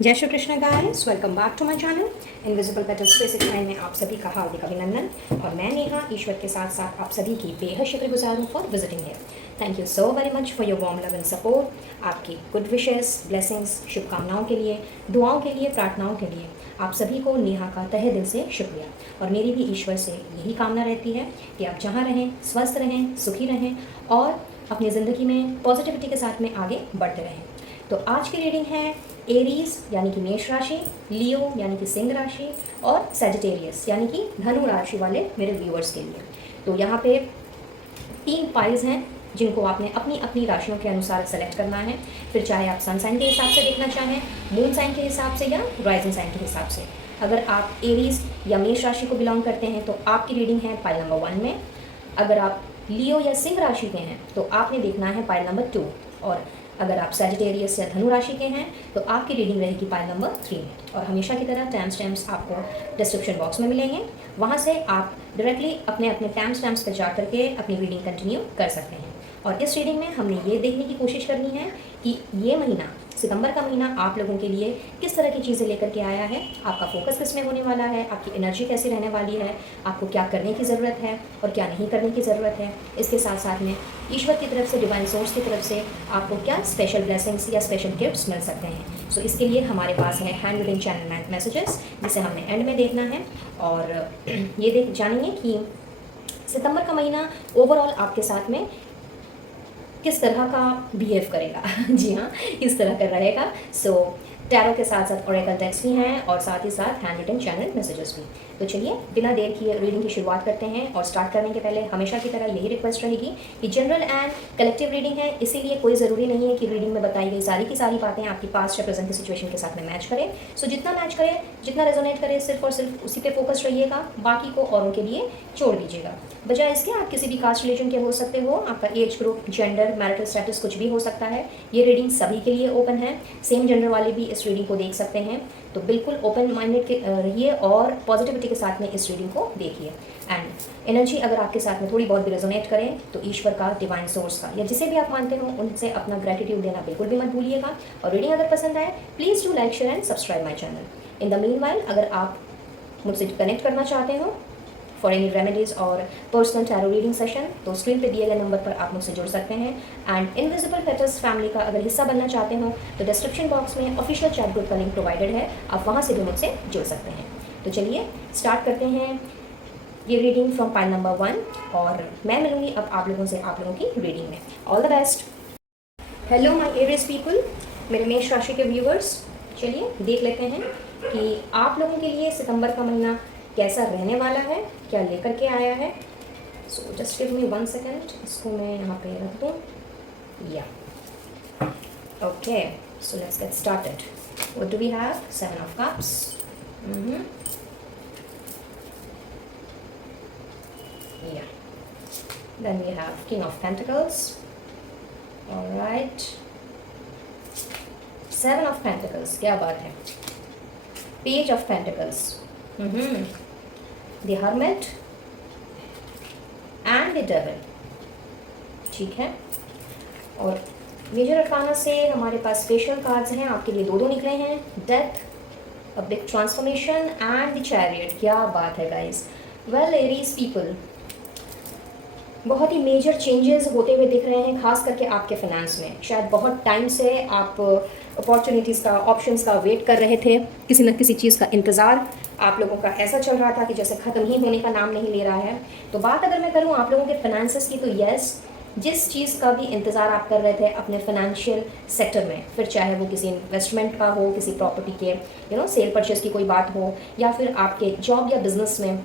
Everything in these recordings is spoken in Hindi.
जय Shri Krishna guys, welcome back to my channel invisible petals 369 में आप सभी का हार्दिक अभिनंदन। और मैं नेहा ईश्वर के साथ साथ आप सभी की बेहद शुक्रगुजार हूँ for visiting here. Thank you so very much for your warm love and support. आपकी गुड विशेस, ब्लेसिंग्स, शुभकामनाओं के लिए, दुआओं के लिए, प्रार्थनाओं के लिए आप सभी को नेहा का तहे दिल से शुक्रिया। और मेरी भी ईश्वर से यही कामना रहती है कि आप जहाँ रहें स्वस्थ रहें, सुखी रहें और अपनी ज़िंदगी में पॉजिटिविटी के साथ में आगे बढ़ते रहें। तो आज की रीडिंग है एरीज यानी कि मेष राशि, लियो यानी कि सिंह राशि और सेजिटेरियस यानी कि धनु राशि वाले मेरे व्यूअर्स के लिए। तो यहाँ पे 3 पाइल्स हैं जिनको आपने अपनी अपनी राशियों के अनुसार सेलेक्ट करना है। फिर चाहे आप सन साइन के हिसाब से देखना चाहें, मून साइन के हिसाब से या राइजिंग साइन के हिसाब से। अगर आप एरीज या मेष राशि को बिलोंग करते हैं तो आपकी रीडिंग है पाइल नंबर 1 में। अगर आप लियो या सिंह राशि के हैं तो आपने देखना है पाइल नंबर 2। और अगर आप सेजिटेरियस या धनु राशि के हैं तो आपकी रीडिंग रहेगी पाइल नंबर 3 में। और हमेशा की तरह टाइम स्टैम्प्स आपको डिस्क्रिप्शन बॉक्स में मिलेंगे, वहाँ से आप डायरेक्टली अपने अपने टाइम स्टैम्प्स पर जा करके अपनी रीडिंग कंटिन्यू कर सकते हैं। और इस रीडिंग में हमने ये देखने की कोशिश करनी है कि ये महीना, सितंबर का महीना आप लोगों के लिए किस तरह की चीज़ें लेकर के आया है, आपका फोकस किस में होने वाला है, आपकी एनर्जी कैसी रहने वाली है, आपको क्या करने की ज़रूरत है और क्या नहीं करने की ज़रूरत है। इसके साथ साथ में ईश्वर की तरफ से, डिवाइन सोर्स की तरफ से आपको क्या स्पेशल ब्लेसिंग्स या स्पेशल गिफ्ट्स मिल सकते हैं। सो इसके लिए हमारे पास है हैंड रिटन चैनल मैसेजेस, जिसे हमने एंड में देखना है। और ये जानेंगे कि सितंबर का महीना ओवरऑल आपके साथ में किस तरह का बिहेव करेगा। जी हाँ, इस तरह का रहेगा। सो टैरो के साथ साथ ओरेकल टेक्स्ट भी हैं और साथ ही साथ हैंड रिटन चैनल मैसेजेस भी। तो चलिए बिना देर किए रीडिंग की शुरुआत करते हैं। और स्टार्ट करने के पहले हमेशा की तरह यही रिक्वेस्ट रहेगी कि जनरल एंड कलेक्टिव रीडिंग है, इसीलिए कोई ज़रूरी नहीं है कि रीडिंग में बताई गई सारी की सारी बातें आपकी पास्ट या प्रेजेंट की सिचुएशन के साथ में मैच करें। सो जितना मैच करे, जितना रेजोनेट करे, सिर्फ और सिर्फ उसी पे फोकस रहिएगा, बाकी को औरों के लिए छोड़ दीजिएगा। बजाय इसके आप किसी भी कास्ट रिलीजन के हो सकते हो, आपका age group, gender, marital status कुछ भी हो सकता है। ये रीडिंग सभी के लिए ओपन है, सेम जेंडर वाले भी इस रीडिंग को देख सकते हैं। तो बिल्कुल ओपन माइंडेड रहिए और पॉजिटिविटी के साथ में इस रीडिंग को देखिए। एंड एनर्जी अगर आपके साथ में थोड़ी बहुत भी रेजोनेट करें तो ईश्वर का, डिवाइन सोर्स का या जिसे भी आप मानते हो उनसे अपना ग्रेटिट्यूड देना बिल्कुल भी मत भूलिएगा। और रीडिंग अगर पसंद आए please do like, share and subscribe my channel. In the meanwhile अगर आप मुझसे कनेक्ट करना चाहते हो फॉर एनी रेमेडीज़ और पर्सनल टैरो रीडिंग सेशन तो स्क्रीन पे दिए गए नंबर पर आप मुझसे जुड़ सकते हैं। एंड इनविजिबल पेटल्स फैमिली का अगर हिस्सा बनना चाहते हो तो डिस्क्रिप्शन बॉक्स में ऑफिशियल चैट ग्रुप का लिंक प्रोवाइडेड है, आप वहाँ से भी मुझसे जुड़ सकते हैं। तो चलिए स्टार्ट करते हैं ये रीडिंग फ्रॉम पाइल नंबर 1 और मैं मिलूंगी अब आप लोगों से आप लोगों की रीडिंग में। All the best. Hello my Aries people, मेरे मेष राशि के व्यूवर्स, चलिए देख लेते हैं कि आप लोगों के लिए सितंबर का महीना कैसा रहने वाला है, क्या लेकर के आया है। So just give me 1 second, इसको मैं यहाँ पे रख दूँ या okay. So let's get started. What do we have? 7 of cups, yeah, then we have King of Pentacles, all right, 7 of Pentacles, क्या बात है, Page of Pentacles, The Hermit and the Devil, ठीक है। और मेजर अरकाना से हमारे पास स्पेशल कार्ड्स हैं, आपके लिए 2 निकले हैं, death, a big transformation and the chariot. क्या बात है गाइस। वेल एरीज पीपल, बहुत ही मेजर चेंजेस होते हुए दिख रहे हैं, खास करके आपके फाइनेंस में। शायद बहुत टाइम से आप अपॉर्चुनिटीज़ का, ऑप्शंस का वेट कर रहे थे, किसी न किसी चीज़ का इंतज़ार आप लोगों का ऐसा चल रहा था कि जैसे ख़त्म ही होने का नाम नहीं ले रहा है। तो बात अगर मैं करूँ आप लोगों के फाइनेंसेस की तो यस, जिस चीज़ का भी इंतज़ार आप कर रहे थे अपने फाइनेंशियल सेक्टर में, फिर चाहे वो किसी इन्वेस्टमेंट का हो, किसी प्रॉपर्टी के सेल परचेज की कोई बात हो, या फिर आपके जॉब या बिजनेस में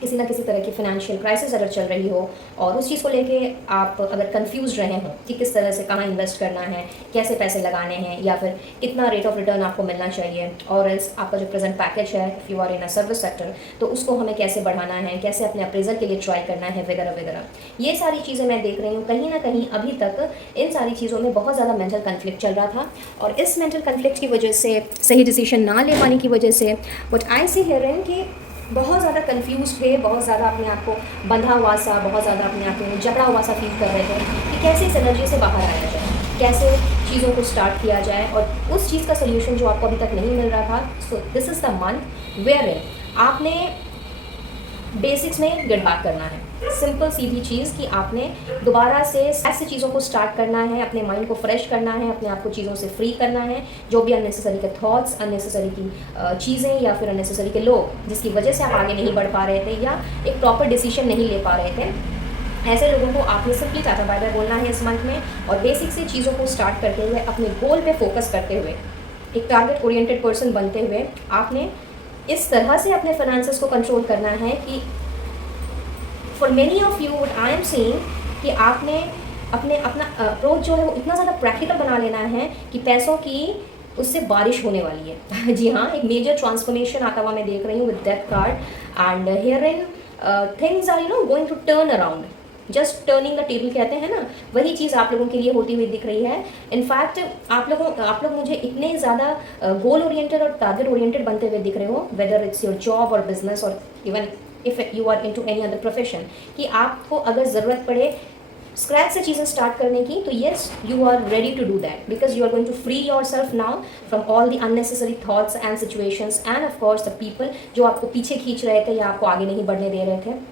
किसी ना किसी तरह की फाइनेंशियल क्राइसिस अगर चल रही हो और उस चीज़ को लेके आप अगर कंफ्यूज रहे हो कि किस तरह से कहाँ इन्वेस्ट करना है, कैसे पैसे लगाने हैं, या फिर कितना रेट ऑफ रिटर्न आपको मिलना चाहिए, और आपका जो प्रेजेंट पैकेज है if you are in a service sector तो उसको हमें कैसे बढ़ाना है, कैसे अपने अप्रेजल के लिए ट्राई करना है, वगैरह वगैरह। ये सारी चीज़ें मैं देख रही हूँ। कहीं ना कहीं अभी तक इन सारी चीज़ों में बहुत ज़्यादा मेंटल कन्फ्लिक्ट चल रहा था और इस मेंटल कन्फ्लिक्ट की वजह से, सही डिसीजन ना ले पाने की वजह से, व्हाट आई सी हियर कि बहुत ज़्यादा कंफ्यूज थे, बहुत ज़्यादा अपने आप को बंधा हुआ सा, बहुत ज़्यादा अपने आप को जकड़ा हुआ सा फील कर रहे थे कि कैसे इस एनर्जी से बाहर आया जाए। कैसे चीज़ों को स्टार्ट किया जाए और उस चीज़ का सोल्यूशन जो आपको अभी तक नहीं मिल रहा था। So this is the month where आपने बेसिक्स में गेट बैक करना है। सिंपल सीधी चीज़ कि आपने दोबारा से ऐसी चीज़ों को स्टार्ट करना है, अपने माइंड को फ्रेश करना है, अपने आप को चीज़ों से फ्री करना है। जो भी अननेसेसरी के थॉट्स, अननेसेसरी की चीज़ें या फिर अननेसेसरी के लोग जिसकी वजह से आप आगे नहीं बढ़ पा रहे थे या एक प्रॉपर डिसीजन नहीं ले पा रहे थे, ऐसे लोगों को आपने सिंपली टाटा बाय बाय बोलना है इस मंथ में। और बेसिक से चीज़ों को स्टार्ट करते हुए, अपने गोल पे फोकस करते हुए, एक टारगेट ओरिएंटेड पर्सन बनते हुए आपने इस तरह से अपने फाइनेंसेस को कंट्रोल करना है कि for many of you what I am seeing कि आपने अपना अप्रोच जो है वो इतना ज़्यादा प्रैक्टिकल बना लेना है कि पैसों की उससे बारिश होने वाली है। जी हाँ, एक मेजर ट्रांसफॉर्मेशन आता हुआ मैं देख रही हूँ with death card and here in things are going to turn around. Just turning the table कहते हैं ना, वही चीज़ आप लोगों के लिए होती हुई दिख रही है। इनफैक्ट आप लोग मुझे इतने ज़्यादा गोल ओरिएंटेड और टारगेट ओरिएंटेड बनते हुए दिख रहे हो, वेदर इट्स योर जॉब और बिजनेस और even if you are into any other profession, कि आपको अगर ज़रूरत पड़े स्क्रैच से चीज़ें स्टार्ट करने की, तो yes you are ready to do that because you are going to free your self now from all the unnecessary thoughts and situations and of course the people जो आपको पीछे खींच रहे थे या आपको आगे नहीं बढ़ने दे रहे थे।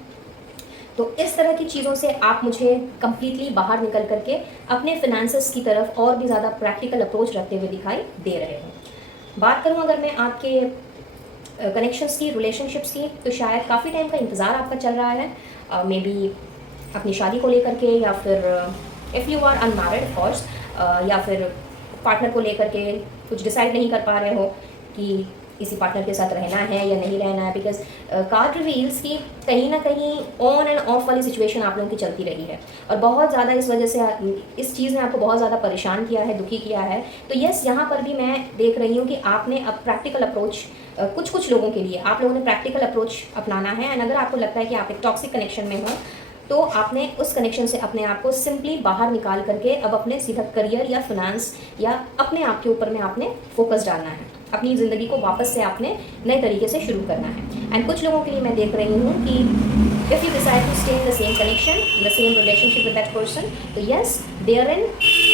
तो इस तरह की चीज़ों से आप मुझे कम्प्लीटली बाहर निकल करके अपने फिनेंसेस की तरफ और भी ज़्यादा प्रैक्टिकल अप्रोच रखते हुए दिखाई दे रहे हैं। बात करूँ अगर मैं आपके कनेक्शंस की, रिलेशनशिप्स की, तो शायद काफ़ी टाइम का इंतज़ार आपका चल रहा है, मे बी अपनी शादी को लेकर के या फिर if you are unmarried of course, या फिर पार्टनर को लेकर के कुछ डिसाइड नहीं कर पा रहे हो कि किसी पार्टनर के साथ रहना है या नहीं रहना है, बिकॉज कार्ड रिवील्स की कहीं ना कहीं ऑन एंड ऑफ वाली सिचुएशन आप लोगों की चलती रही है और बहुत ज़्यादा इस वजह से इस चीज़ ने आपको बहुत ज़्यादा परेशान किया है, दुखी किया है। तो यस, यहाँ पर भी मैं देख रही हूँ कि आपने अब प्रैक्टिकल अप्रोच, कुछ लोगों के लिए आप लोगों ने प्रैक्टिकल अप्रोच अपनाना है। एंड अगर आपको लगता है कि आप एक टॉक्सिक कनेक्शन में हो, तो आपने उस कनेक्शन से अपने आप को सिंपली बाहर निकाल करके अब अपने सीधा करियर या फिनेंस या अपने आप के ऊपर में आपने फोकस डालना है। अपनी ज़िंदगी को वापस से आपने नए तरीके से शुरू करना है। एंड कुछ लोगों के लिए मैं देख रही हूँ कि if you decide to stay in the same connection, the same relationship with that person, तो यस देयर इन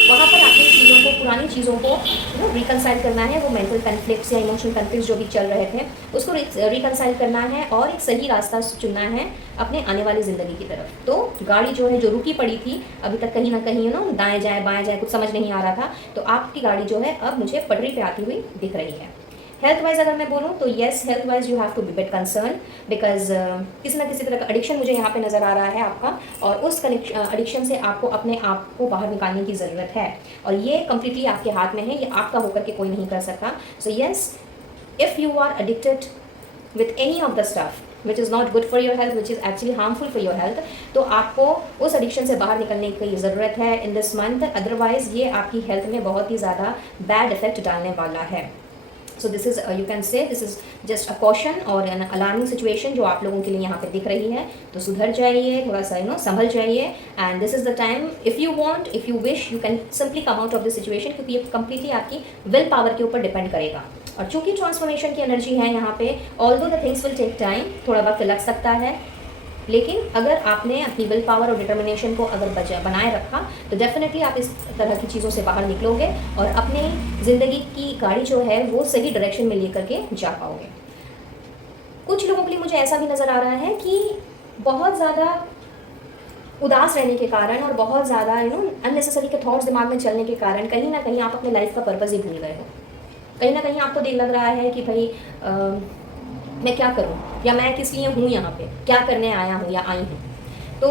वहाँ पर अपनी चीज़ों को, पुरानी चीज़ों को रिकनसाइल करना है। वो मेंटल कन्फ्लिक्ट्स या इमोशनल कन्फ्लिक्ट्स जो भी चल रहे थे उसको रिकनसाइल करना है और एक सही रास्ता चुनना है अपने आने वाली ज़िंदगी की तरफ। तो गाड़ी जो है, जो रुकी पड़ी थी अभी तक कहीं ना कहीं दाएं जाए बाएं जाए कुछ समझ नहीं आ रहा था, तो आपकी गाड़ी जो है अब मुझे पटरी पे आती हुई दिख रही है। हेल्थ वाइज अगर मैं बोलूँ तो yes, health wise you have to be bit concern because किसी ना किसी तरह का एडिक्शन मुझे यहाँ पे नज़र आ रहा है आपका, और उस एडिक्शन से आपको अपने आप को बाहर निकालने की ज़रूरत है और ये कम्प्लीटली आपके हाथ में है, ये आपका होकर के कोई नहीं कर सकता। So yes, if you are addicted with any of the stuff which is not good for your health, which is actually harmful for your health, तो आपको उस एडिक्शन से बाहर निकलने की ज़रूरत है इन दिस मंथ, अदरवाइज़ ये आपकी हेल्थ में बहुत ही ज़्यादा बैड इफेक्ट डालने वाला है। सो दिस इज़ यू कैन से this is just a caution और एन अलार्मिंग सिचुएशन जो आप लोगों के लिए यहाँ पे दिख रही है। तो सुधर जाइए, थोड़ा सा संभल जाइए, and this is the time, if you want, if you wish, you can simply come out of this situation, क्योंकि ये कम्प्लीटली आपकी विल पावर के ऊपर डिपेंड करेगा। और चूंकि ट्रांसफॉर्मेशन की एनर्जी है यहाँ पे, although the things will take time, थोड़ा वक्त लग सकता है, लेकिन अगर आपने अपनी विल पावर और डिटर्मिनेशन को अगर बनाए रखा तो डेफिनेटली आप इस तरह की चीज़ों से बाहर निकलोगे और अपने ज़िंदगी की गाड़ी जो है वो सही डायरेक्शन में लेकर के जा पाओगे। कुछ लोगों के लिए मुझे ऐसा भी नज़र आ रहा है कि बहुत ज़्यादा उदास रहने के कारण और बहुत ज़्यादा अननेसेसरी के थॉट्स दिमाग में चलने के कारण कहीं ना कहीं आप अपने लाइफ का पर्पज़ ही भूल गए हो। कहीं ना कहीं आपको लग रहा है कि भाई मैं क्या करूं, या मैं किस लिए हूँ यहाँ पे, क्या करने आया हूँ या आई हूँ। तो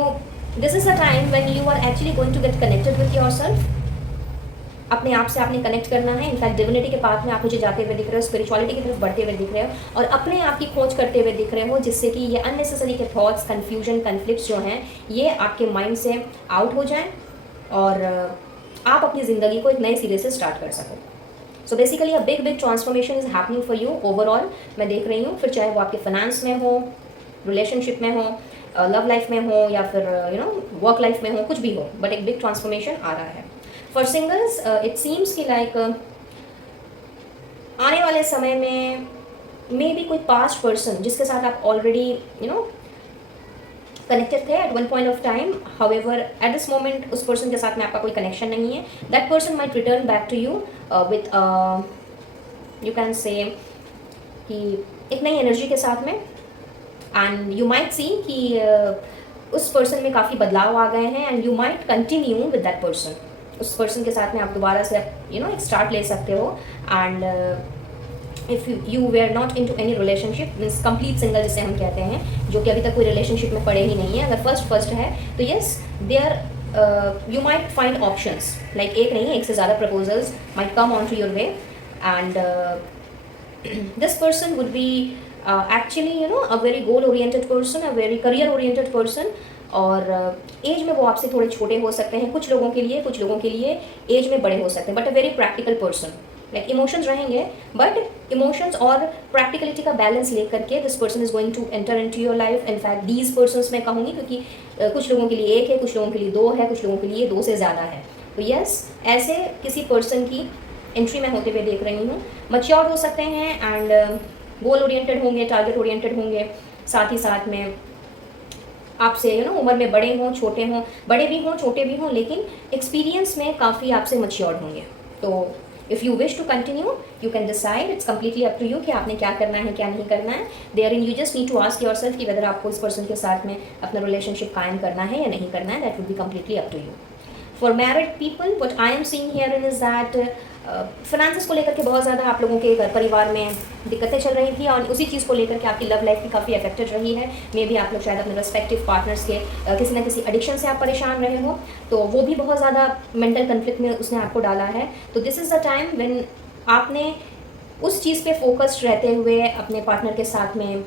this is a time when you are actually going to get connected with yourself. अपने आप से आपने कनेक्ट करना है। इनफैक्ट डिविनिटी के पाथ में आप मुझे जाते हुए दिख रहे हो, स्पिरिचुअलिटी की तरफ बढ़ते हुए दिख रहे हो और अपने आप की खोज करते हुए दिख रहे हो, जिससे कि ये अननेसेसरी के थॉट्स, कन्फ्यूजन, कन्फ्लिक्ट्स जो हैं ये आपके माइंड से आउट हो जाएं और आप अपनी ज़िंदगी को एक नए सिरे से स्टार्ट कर सको। So basically a big transformation is happening for you overall, मैं देख रही हूँ, फिर चाहे वो आपके फाइनेंस में हो, रिलेशनशिप में हो, लव लाइफ में हो या फिर वर्क लाइफ में हो, कुछ भी हो, बट एक बिग ट्रांसफॉर्मेशन आ रहा है। फॉर सिंगल्स इट सीम्स कि लाइक आने वाले समय में मे बी कोई पास्ट पर्सन जिसके साथ आप ऑलरेडी कनेक्टेड थे at one point of time, however at this moment उस पर्सन के साथ में आपका कोई कनेक्शन नहीं है. That person might return back to you with you can say कि एक नई एनर्जी के साथ में, एंड यू माइट सी कि उस पर्सन में काफ़ी बदलाव आ गए हैं, and you might continue with that person. उस पर्सन के साथ में आप दोबारा से एक स्टार्ट ले सकते हो. And if you were not into any relationship, means complete single जिसे हम कहते हैं, जो कि अभी तक कोई रिलेशनशिप में पड़े ही नहीं है, अगर फर्स्ट है तो yes there you might find options, like एक नहीं एक से ज़्यादा proposals might come on to your way. And this person would be actually a very goal oriented person, a very career oriented person. और एज में वो आपसे थोड़े छोटे हो सकते हैं कुछ लोगों के लिए एज में बड़े हो सकते हैं, but a very practical person. Like emotions रहेंगे, बट इमोशंस और प्रैक्टिकलिटी का बैलेंस लेकर के this person is going to enter into your life. In fact these persons मैं कहूँगी, क्योंकि कुछ लोगों के लिए एक है, कुछ लोगों के लिए दो है, कुछ लोगों के लिए दो से ज़्यादा है. तो यस, ऐसे किसी पर्सन की एंट्री में होते हुए देख रही हूँ. मच्योर हो सकते हैं एंड गोल ओरिएंटेड होंगे, टारगेट ओरिएंटेड होंगे, साथ ही साथ में आपसे उम्र में बड़े हों, छोटे हों, बड़े भी हों, छोटे भी हों, लेकिन एक्सपीरियंस में काफ़ी आपसे मच्योर होंगे. तो if you wish to continue you can decide, it's completely up to you कि आपने क्या करना है क्या नहीं करना है. Therein you just need to ask yourself कि वेदर आपको इस पर्सन के साथ में अपना रिलेशनशिप कायम करना है या नहीं करना है. That would be completely up to you. For married people what I am seeing herein is that finances को लेकर के बहुत ज़्यादा आप लोगों के घर परिवार में दिक्कतें चल रही थी, और उसी चीज़ को लेकर के आपकी लव लाइफ भी काफ़ी अफेक्टेड रही है. मे भी आप लोग शायद अपने रेस्पेक्टिव पार्टनर्स के किसी न किसी एडिक्शन से आप परेशान रहे हो, तो वो भी बहुत ज़्यादा मेंटल कन्फ्लिक्ट में उसने आपको डाला है. तो this is the time when आपने उस चीज़ पे फोकस्ड रहते हुए अपने पार्टनर के साथ में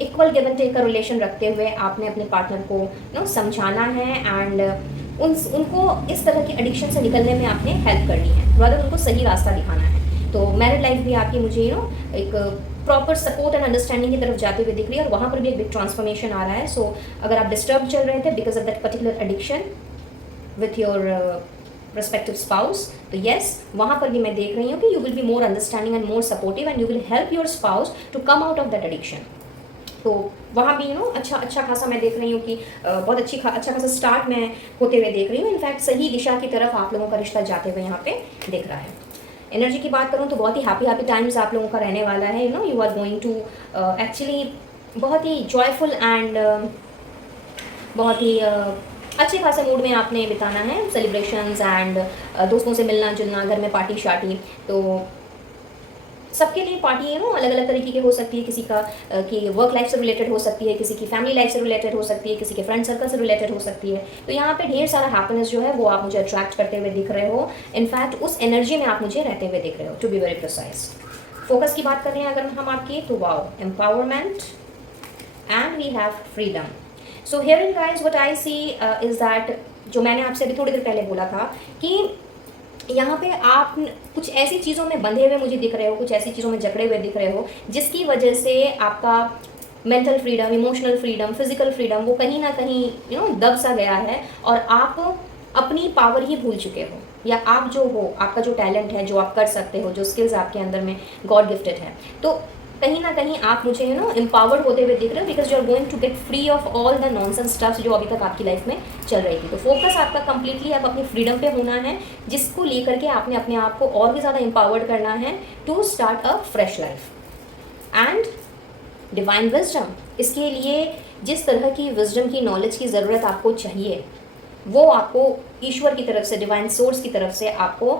इक्वल गिव एंड टेक का रिलेशन रखते हुए आपने अपने पार्टनर को समझाना है, एंड उनको इस तरह की एडिक्शन से निकलने में आपने हेल्प करनी है, rather उनको सही रास्ता दिखाना है. तो मैरिड लाइफ भी आपकी मुझे एक प्रॉपर सपोर्ट एंड अंडरस्टैंडिंग की तरफ जाते हुए दिख रही है, और वहाँ पर भी एक बिग ट्रांसफॉर्मेशन आ रहा है. सो अगर आप डिस्टर्ब चल रहे थे because of that particular addiction with your respective spouse, तो yes, वहाँ पर भी मैं देख रही हूँ कि you will be more understanding and more supportive and you will help your spouse to come out of that addiction. तो वहाँ भी अच्छा खासा मैं देख रही हूँ कि बहुत अच्छा खासा स्टार्ट मैं होते हुए देख रही हूँ. इनफैक्ट सही दिशा की तरफ आप लोगों का रिश्ता जाते हुए यहाँ पे दिख रहा है. एनर्जी की बात करूँ तो बहुत ही हैप्पी टाइम्स आप लोगों का रहने वाला है. You are going to actually बहुत ही जॉयफुल एंड बहुत ही अच्छे खासे मूड में आपने बिताना है. सेलिब्रेशंस एंड दोस्तों से मिलना जुलना, घर में पार्टी शार्टी, तो सबके लिए पार्टी अलग अलग तरीके की हो सकती है. किसी का कि वर्क लाइफ से रिलेटेड हो सकती है, किसी की फैमिली लाइफ से रिलेटेड हो सकती है, किसी के फ्रेंड सर्कल से रिलेटेड हो सकती है. तो यहाँ पे ढेर सारा हैप्पीनेस जो है वो आप मुझे अट्रैक्ट करते हुए दिख रहे हो. इनफैक्ट उस एनर्जी में आप मुझे रहते हुए दिख रहे हो, to be very precise. Focus की बात कर रहे हैं अगर हम आपकी, तो wow, empowerment and we have freedom. So herein guys what I see is that, जो मैंने आपसे अभी थोड़ी देर पहले बोला था कि यहाँ पे आप कुछ ऐसी चीज़ों में बंधे हुए मुझे दिख रहे हो, कुछ ऐसी चीज़ों में जकड़े हुए दिख रहे हो जिसकी वजह से आपका mental freedom, emotional freedom, physical freedom वो कहीं ना कहीं दब सा गया है, और आप अपनी पावर ही भूल चुके हो, या आप जो हो, आपका जो टैलेंट है, जो आप कर सकते हो, जो स्किल्स आपके अंदर में गॉड गिफ्टेड है, तो कहीं ना कहीं आप मुझे एम्पावर्ड होते हुए दिख रहे हो, because you are going to get free of all the nonsense stuffs जो अभी तक आपकी लाइफ में चल रही थी. तो फोकस आपका कंप्लीटली अब अपनी फ्रीडम पे होना है, जिसको लेकर के आपने अपने आप को और भी ज़्यादा एम्पावर्ड करना है to start a fresh life. And divine wisdom, इसके लिए जिस तरह की विजडम की नॉलेज की ज़रूरत आपको चाहिए वो आपको ईश्वर की तरफ से, डिवाइन सोर्स की तरफ से आपको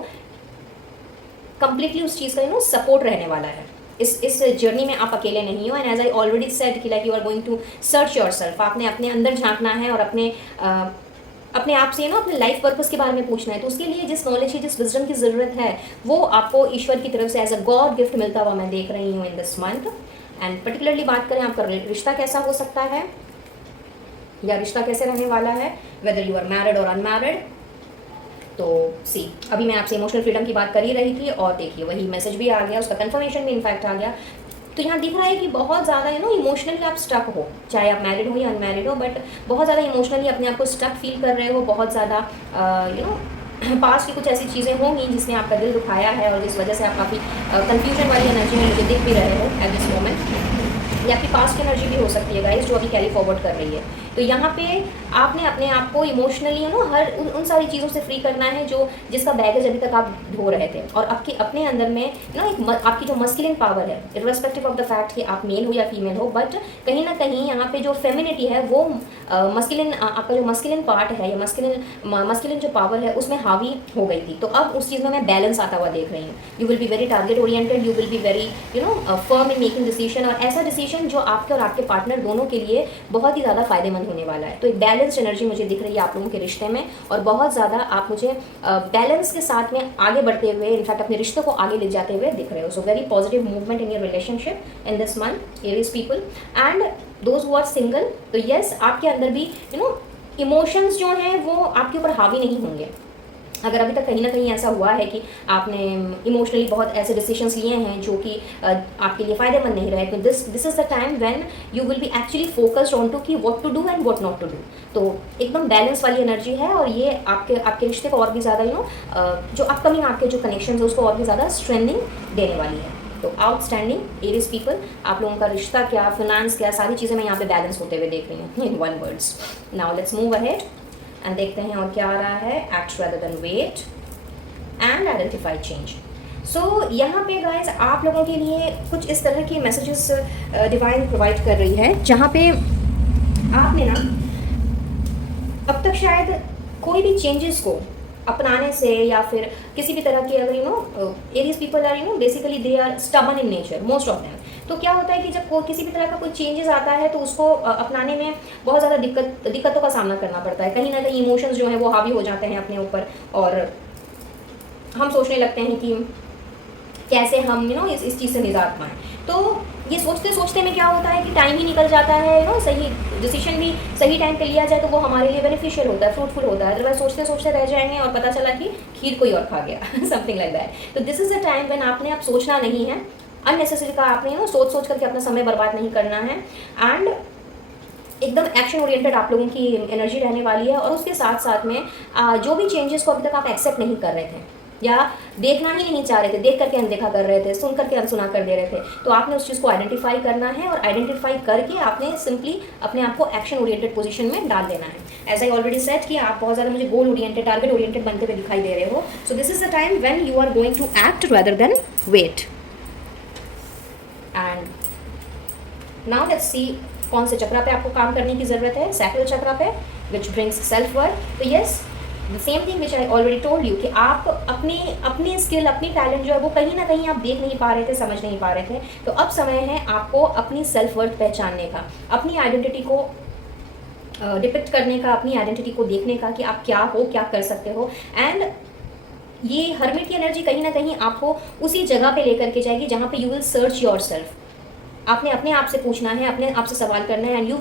कंप्लीटली उस चीज़ का सपोर्ट रहने वाला है. इस जर्नी में आप अकेले नहीं हो. And as I already said कि like you are going to search yourself. आपने अपने अंदर झांकना है और अपने आप से अपने लाइफ पर्पस के बारे में पूछना है. तो उसके लिए जिस नॉलेज की, जिस विजडम की ज़रूरत है वो आपको ईश्वर की तरफ से एज अ गॉड गिफ्ट मिलता हुआ मैं देख रही हूँ इन दिस मंथ. एंड पर्टिकुलरली बात करें आपका रिश्ता कैसा हो सकता है या रिश्ता कैसे रहने वाला है, वेदर यू आर मैरिड और अनमैरिड. तो सी, अभी मैं आपसे इमोशनल फ्रीडम की बात कर ही रही थी, और देखिए वही मैसेज भी आ गया, उसका कंफर्मेशन भी इनफैक्ट आ गया. तो यहाँ दिख रहा है कि बहुत ज़्यादा इमोशनली आप स्टक हो, चाहे आप मैरिड हो या अनमैरिड हो, बट बहुत ज़्यादा इमोशनली अपने आप को स्टक फील कर रहे हो. बहुत ज़्यादा पास्ट की कुछ ऐसी चीज़ें होंगी जिसने आपका दिल दुखाया है, और जिस वजह से आप काफ़ी कन्फ्यूजन वाली एनर्जी में मुझे दिख भी रहे हो एट दिस मोमेंट. ये आपकी पास्ट एनर्जी भी हो सकती है गाइस, जो अभी कैरी फॉरवर्ड कर रही है। तो यहाँ पे आपने अपने आप को इमोशनली हर उन सारी चीज़ों से फ्री करना है जो जिसका बैगेज अभी तक आप ढो रहे थे, और आपके अपने अंदर में एक आपकी जो मस्कुलिन पावर है, इर्रेस्पेक्टिव ऑफ द फैक्ट कि आप मेल हो या फीमेल हो, बट कहीं ना कहीं यहाँ पे जो फेमिनिटी है वो मस्कुलिन, आपका जो मस्कुलिन पार्ट है या मस्कुलिन जो पावर है उसमें हावी हो गई थी। तो अब उस चीज़ में मैं बैलेंस आता हुआ देख रही हूँ। You will be very target oriented, you will be very firm in making decision, और ऐसा डिसीजन जो आपके और आपके पार्टनर दोनों के लिए बहुत ही ज़्यादा फायदेमंद होने वाला है। तो एक बैलेंस्ड एनर्जी मुझे दिख रही है आप लोगों के रिश्ते में, और बहुत ज़्यादा आप मुझे बैलेंस के साथ में आगे बढ़ते हुए, इनफैक्ट अपने रिश्तों को आगे ले जाते हुए दिख रहे हो। So very positive movement in your relationship in this month, Aries people. And those who are single, तो यस, आपके अंदर भी इमोशंस जो हैं वो आपके ऊपर हावी नहीं होंगे। अगर अभी तक कहीं ना कहीं ऐसा हुआ है कि आपने इमोशनली बहुत ऐसे डिसीजंस लिए हैं जो कि आपके लिए फ़ायदेमंद नहीं रहे, तो this is the time when you will be actually focused on to कि what to do and what not to do. तो एकदम बैलेंस वाली एनर्जी है, और ये आपके रिश्ते को और भी ज़्यादा जो अपकमिंग आपके जो कनेक्शन है उसको और भी ज़्यादा स्ट्रेंथनिंग देने वाली है। तो आउटस्टैंडिंग एरीज पीपल, आप लोगों का रिश्ता क्या, फिनेंस क्या, सारी चीज़ें मैं यहाँ पे बैलेंस होते हुए देख रही हूँ in one words. Now let's move ahead and देखते हैं और क्या आ रहा है। Act rather than wait and identify change. So यहाँ पे गाइज आप लोगों के लिए कुछ इस तरह के मैसेजेस डिवाइन प्रोवाइड कर रही है, जहाँ पे आपने ना अब तक शायद कोई भी चेंजेस को अपनाने से, या फिर किसी भी तरह के, अगर Aries people are basically they are stubborn in nature, most of them. तो क्या होता है कि जब किसी भी तरह का कोई चेंजेस आता है तो उसको अपनाने में बहुत ज़्यादा दिक्कतों का सामना करना पड़ता है। कहीं ना कहीं इमोशंस जो हैं वो हावी हो जाते हैं अपने ऊपर, और हम सोचने लगते हैं कि कैसे हम इस चीज़ से निजात पाएँ। तो ये सोचते सोचते में क्या होता है कि टाइम ही निकल जाता है, सही डिसीजन भी सही टाइम पे लिया जाए तो वो हमारे लिए बेनिफिशियल होता है, फ्रूटफुल होता है। अदरवाइज सोचते सोचते रह जाएंगे और पता चला कि खीर कोई और खा गया समथिंग लाइक दैट। तो this is the time when आपने अब सोचना नहीं है, अननेसेसरी का आपने सोच करके अपना समय बर्बाद नहीं करना है, एंड एकदम एक्शन ओरिएंटेड आप लोगों की एनर्जी रहने वाली है। और उसके साथ साथ में जो भी चेंजेस को अभी तक आप एक्सेप्ट नहीं कर रहे थे या देखना ही नहीं चाह रहे थे, देख करके अनदेखा कर रहे थे, सुन करके अनसुना कर दे रहे थे, तो आपने उस चीज़ को आइडेंटिफाई करना है, और आइडेंटिफाई करके आपने सिंपली अपने आप को एक्शन ओरिएंटेड पोजीशन में डाल देना है। एज आई ऑलरेडी सेट कि आप बहुत ज़्यादा मुझे गोल ओरिएंटेड, टारगेट ओरिएंटेड बनते हुए दिखाई दे रहे हो। So this is the time when you are going to act rather than wait. And now let's see कौन से चक्रा पे आपको काम करने की ज़रूरत है। सैक्रल चक्रा पे, विच ब्रिंग्स सेल्फ वर्थ। तो yes, the same thing which I already told you कि आप अपनी स्किल, अपनी टैलेंट जो है वो कहीं ना कहीं आप देख नहीं पा रहे थे, समझ नहीं पा रहे थे। तो अब समय है आपको अपनी सेल्फ वर्थ पहचानने का, अपनी आइडेंटिटी को डिपिक्ट करने का, अपनी आइडेंटिटी को देखने का कि आप क्या हो, क्या कर सकते हो। एंड ये हर्मिट की एनर्जी कहीं ना कहीं आपको उसी जगह पे लेकर के जाएगी जहाँ पे you will search yourself. आपने अपने आप से पूछना है, अपने आप से सवाल करना है, and you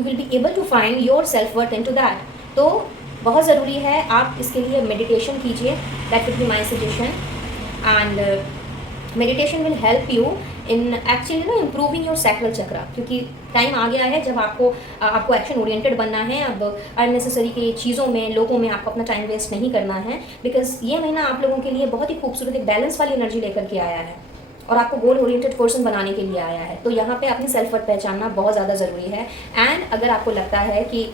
will be able to find your self worth into that. तो बहुत ज़रूरी है आप इसके लिए मेडिटेशन कीजिए, that will be my suggestion. And meditation will help you in actually improving your sacral chakra, क्योंकि टाइम आ गया है जब आपको एक्शन ओरिएंटेड बनना है। अब अननेसेसरी की चीज़ों में, लोगों में आपको अपना टाइम वेस्ट नहीं करना है, बिकॉज ये महीना आप लोगों के लिए बहुत ही खूबसूरत एक बैलेंस वाली एनर्जी लेकर के आया है, और आपको गोल ओरिएंटेड पर्सन बनाने के लिए आया है। तो यहाँ पे अपनी सेल्फ वर्थ पहचानना बहुत ज़्यादा ज़रूरी है। एंड अगर आपको लगता है कि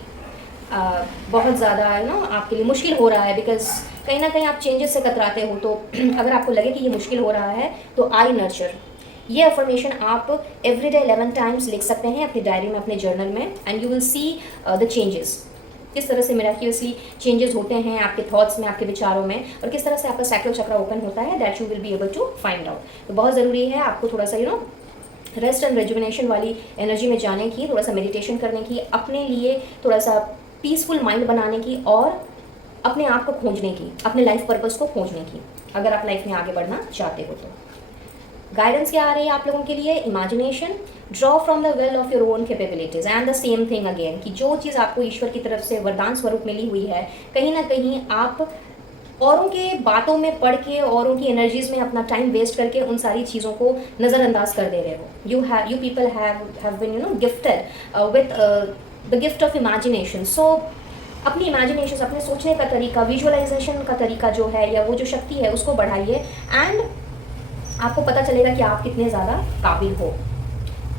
बहुत ज़्यादा आपके लिए मुश्किल हो रहा है, बिकॉज कहीं ना कहीं आप चेंजेस से कतराते हो, तो अगर आपको लगे कि ये मुश्किल हो रहा है तो आई नर्चर, ये अफर्मेशन आप एवरीडे 11 टाइम्स लिख सकते हैं अपनी डायरी में, अपने जर्नल में, and you will see the changes, किस तरह से मिराक्युलसली चेंजेस होते हैं आपके थॉट्स में, आपके विचारों में, और किस तरह से आपका सैक्रल चक्र ओपन होता है, that you will be able to find out. तो बहुत ज़रूरी है आपको थोड़ा सा रेस्ट एंड रेजुविनेशन वाली एनर्जी में जाने की, थोड़ा सा मेडिटेशन करने की, अपने लिए थोड़ा सा पीसफुल माइंड बनाने की, और अपने आप को खोजने की, अपने लाइफ पर्पस को खोजने की, अगर आप लाइफ में आगे बढ़ना चाहते हो। तो गाइडेंस क्या आ रही है आप लोगों के लिए? Imagination, draw from the well of your own capabilities, and the same thing again कि जो चीज़ आपको ईश्वर की तरफ से वरदान स्वरूप मिली हुई है, कहीं ना कहीं आप औरों के बातों में पढ़ के, औरों की एनर्जीज में अपना टाइम वेस्ट करके उन सारी चीज़ों को नज़रअंदाज कर दे रहे हो। You people have been gifted with the gift of imagination. So अपनी इमेजिनेशन, अपने सोचने का तरीका, विजुअलाइजेशन का तरीका जो है, या वो जो शक्ति है, उसको बढ़ाइए, एंड आपको पता चलेगा कि आप कितने ज़्यादा काबिल हो।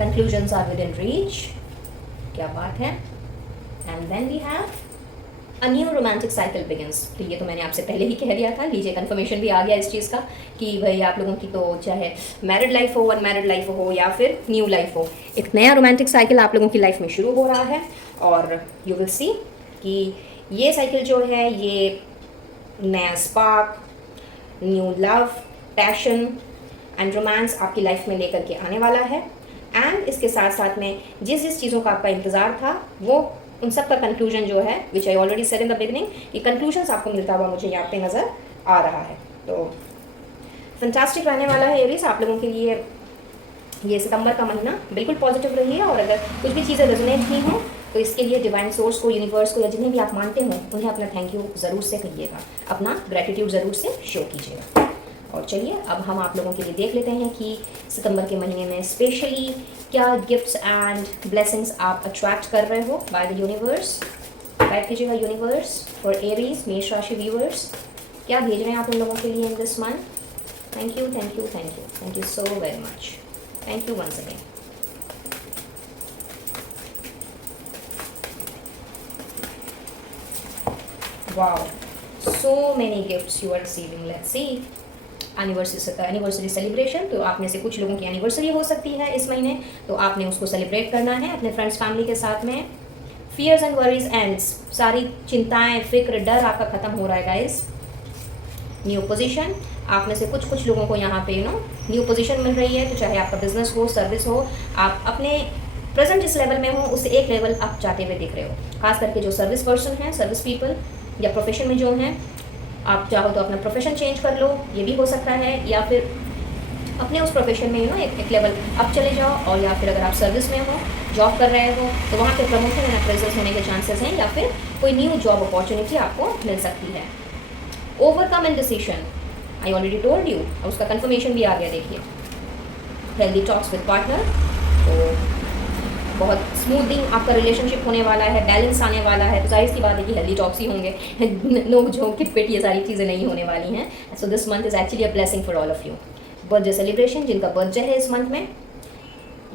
Conclusions are within reach, क्या बात है। And then we have a new romantic cycle begins. तो ये तो मैंने आपसे पहले ही कह दिया था, लीजिए कंफर्मेशन भी आ गया इस चीज़ का कि भाई आप लोगों की तो चाहे मैरिड लाइफ हो, अनमैरिड लाइफ हो या फिर न्यू लाइफ हो, एक नया रोमांटिक साइकिल आप लोगों की लाइफ में शुरू हो रहा है। और यू विल सी कि ये साइकिल जो है ये नया spark, new love, passion and romance आपकी लाइफ में लेकर के आने वाला है। एंड इसके साथ साथ में जिस जिस चीज़ों का आपका इंतज़ार था वो उन सब का कंक्लूजन जो है, which I already said in the beginning, कि कंक्लूजन्स आपको मिलता हुआ मुझे यहाँ पे नज़र आ रहा है। तो फंटास्टिक रहने वाला है एरीज आप लोगों के लिए। ये सितंबर का महीना बिल्कुल पॉजिटिव रही है, और अगर कुछ भी चीज़ें रेजोनेट की हों तो इसके लिए डिवाइन सोर्स को, यूनिवर्स को, या जिन्हें भी आप मानते हो उन्हें अपना थैंक यू ज़रूर से कहिएगा, अपना ग्रेटिट्यूड ज़रूर से शो कीजिएगा। और चलिए अब हम आप लोगों के लिए देख लेते हैं कि सितंबर के महीने में स्पेशली क्या गिफ्ट्स एंड ब्लेसिंग्स आप अट्रैक्ट कर रहे हो बाय द यूनिवर्स। गाइड कीजिएगा यूनिवर्स फॉर एरीज, मेष राशि व्यूअर्स, क्या भेज रहे हैं आप उन लोगों के लिए in this month. Thank you, thank you, thank you, thank you so very much, thank you once again. Wow, so many gifts you are receiving. Let's see. Anniversary celebration, तो आप में से कुछ लोगों की एनिवर्सरी हो सकती है इस महीने, तो आपने उसको सेलिब्रेट करना है अपने फ्रेंड्स फैमिली के साथ में। फियर्स एंड वरीज एंड्स, सारी चिंताएं, फिक्र, डर आपका खत्म हो रहा है गाइस। न्यू पोजीशन, आप में से कुछ लोगों को यहाँ पे न्यू पोजीशन मिल रही है, तो चाहे आपका बिजनेस हो, सर्विस हो, आप अपने प्रेजेंट जिस लेवल में हो उससे एक लेवल आप जाते हुए दिख रहे हो। खास करके जो सर्विस पर्सन हैं, सर्विस पीपल या प्रोफेशन में जो हैं, आप चाहो तो अपना प्रोफेशन चेंज कर लो, ये भी हो सकता है, या फिर अपने उस प्रोफेशन में एक लेवल अप चले जाओ। और या फिर अगर आप सर्विस में हो, जॉब कर रहे हो, तो वहाँ पे प्रमोशन एंड अप्रेजल्स होने के चांसेस हैं, या फिर कोई न्यू जॉब अपॉर्चुनिटी आपको मिल सकती है। Overcome in decision, I already told you, और उसका कंफर्मेशन भी आ गया। देखिए हेल्दी टॉक्स विद पार्टनर, तो बहुत स्मूथिंग आपका रिलेशनशिप होने वाला है, बैलेंस आने वाला है। तो जाहिर सी बात है कि हेल्दी टॉक्स ही होंगे, नोक झोंक किट ये सारी चीज़ें नहीं होने वाली हैं। So this month is actually a blessing for all of you. Birthday celebration, जिनका बर्थडे है इस मंथ में,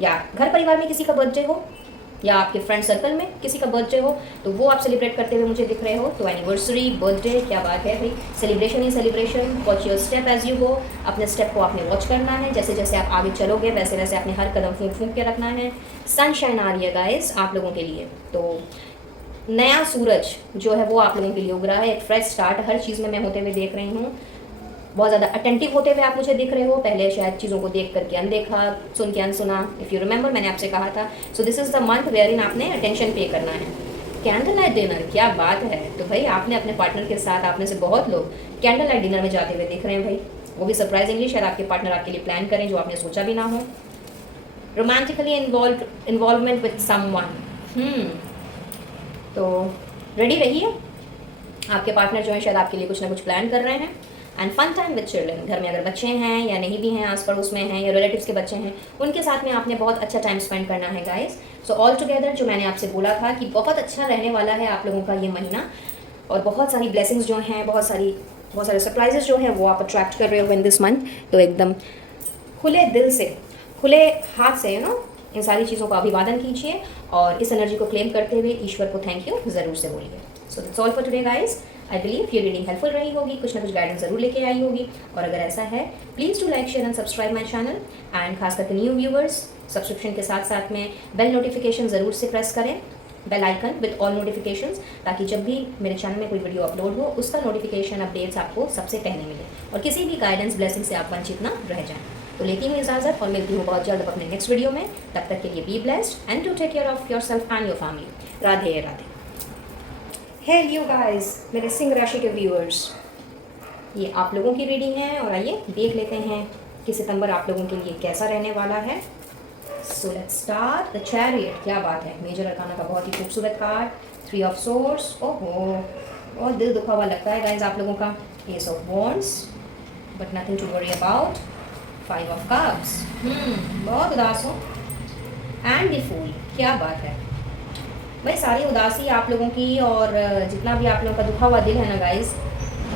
या घर परिवार में किसी का बर्थडे हो, या आपके फ्रेंड सर्कल में किसी का बर्थडे हो, तो वो आप सेलिब्रेट करते हुए मुझे दिख रहे हो। तो एनिवर्सरी, बर्थडे, क्या बात है भाई, सेलिब्रेशन ही celebration. Watch your step as you go, अपने स्टेप को आपने वॉच करना है, जैसे जैसे आप आगे चलोगे वैसे वैसे आपने हर कदम फूंक फूंक के रखना है। सनशाइन आ रही है गाइस आप लोगों के लिए, तो नया सूरज जो है वो आप लोगों के लिए उग रहा है, एक फ्रेश स्टार्ट हर चीज़ में मैं होते हुए देख रही हूँ। बहुत ज़्यादा अटेंटिव होते हुए आप मुझे दिख रहे हो, पहले शायद चीज़ों को देख करके अनदेखा, सुन के अनसुना। इफ़ यू रिमेंबर मैंने आपसे कहा था, so this is the month where in आपने अटेंशन पे करना है। कैंडल लाइट डिनर, क्या बात है। तो भाई आपने अपने पार्टनर के साथ, आप में से बहुत लोग कैंडल लाइट डिनर में जाते हुए दिख रहे हैं भाई, वो भी सरप्राइजिंगली, शायद आपके पार्टनर आपके लिए प्लान करें जो आपने सोचा भी ना हो। रोमांटिकली इन्वॉल्वमेंट विद समवन, तो रेडी रहिए, आपके पार्टनर जो है शायद आपके लिए कुछ ना कुछ प्लान कर रहे हैं। And fun time with children, घर में अगर बच्चे हैं या नहीं भी हैं, आस पड़ोस में हैं या रिलेटिव्स के बच्चे हैं, उनके साथ में आपने बहुत अच्छा टाइम स्पेंड करना है गाइस। सो ऑल टुगेदर जो मैंने आपसे बोला था कि बहुत अच्छा रहने वाला है आप लोगों का ये महीना, और बहुत सारी ब्लेसिंग्स जो हैं, बहुत सारे सरप्राइजेस जो हैं वो आप अट्रैक्ट कर रहे हो इन दिस मंथ। तो एकदम खुले दिल से, खुले हाथ से इन सारी चीज़ों का अभिवादन कीजिए, और इस एनर्जी को क्लेम करते हुए ईश्वर को थैंक यू ज़रूर से बोलिए। सो that's all for today guys. I believe ये रीडिंग हेल्पफुल रही होगी, कुछ ना कुछ गाइडेंस ज़रूर लेके आई होगी, और अगर ऐसा है please to like, share and subscribe my channel. And खास करके न्यू व्यूवर्स, सब्सक्रिप्शन के साथ साथ में बेल नोटिफिकेशन ज़रूर से प्रेस करें, bell icon with all notifications, ताकि जब भी मेरे चैनल में कोई वीडियो अपलोड हो उसका नोटिफिकेशन अपडेट्स आपको सबसे पहले मिले, और किसी भी गाइडेंस ब्लेसिंग से आप वंचित ना रह जाएं। तो लेती हूँ इजाज़त, और मिलती हूँ बहुत जल्द अपने नेक्स्ट वीडियो में। तब तक के लिए be blessed and to take care of yourself and your family. Radhe Radhe. Hey you guys, मेरे सिंह राशि के व्यूअर्स, ये आप लोगों की रीडिंग है, और आइए देख लेते हैं कि सितंबर आप लोगों के लिए कैसा रहने वाला है। So let's start. The chariot, क्या बात है, मेजर अरकाना का बहुत ही खूबसूरत कार्ड, 3 ऑफ सोर्ड्स। ओहो, बहुत दिल दुखा हुआ लगता है गाइस आप लोगों का। Ace of wands, but nothing to worry about. 5 of cups, बहुत उदास हो। एंड द फूल, क्या बात है भाई, सारी उदासी आप लोगों की, और जितना भी आप लोगों का दुखा हुआ दिल है ना गाइस,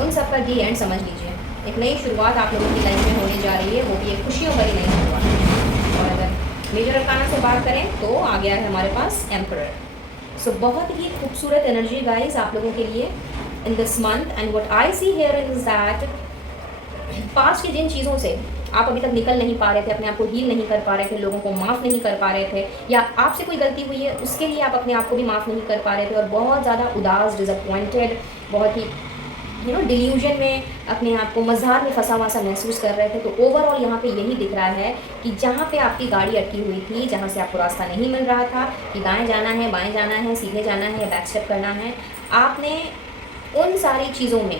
उन सब का दी एंड समझ लीजिए। एक नई शुरुआत आप लोगों की लाइफ में होने जा रही है, वो भी एक खुशियों भरी नई शुरुआत। और अगर मेजर अरकाना से बात करें तो आ गया है हमारे पास एम्परर। सो बहुत ही खूबसूरत एनर्जी गाइस आप लोगों के लिए in this month. And what I see here is that past की जिन चीज़ों से आप अभी तक निकल नहीं पा रहे थे, अपने आप को हील नहीं कर पा रहे थे, लोगों को माफ़ नहीं कर पा रहे थे, या आपसे कोई गलती हुई है उसके लिए आप अपने आप को भी माफ़ नहीं कर पा रहे थे और बहुत ज़्यादा उदास, डिसअपॉइंटेड, बहुत ही डिल्यूजन में अपने आप को मज़ार में फंसा हुआ सा महसूस कर रहे थे। तो ओवरऑल यहाँ पे यही दिख रहा है कि जहाँ पे आपकी गाड़ी अटकी हुई थी, जहाँ से आपको रास्ता नहीं मिल रहा था कि दाएं जाना है, बाएं जाना है, सीधे जाना है, बैक स्टेप करना है, आपने उन सारी चीज़ों में,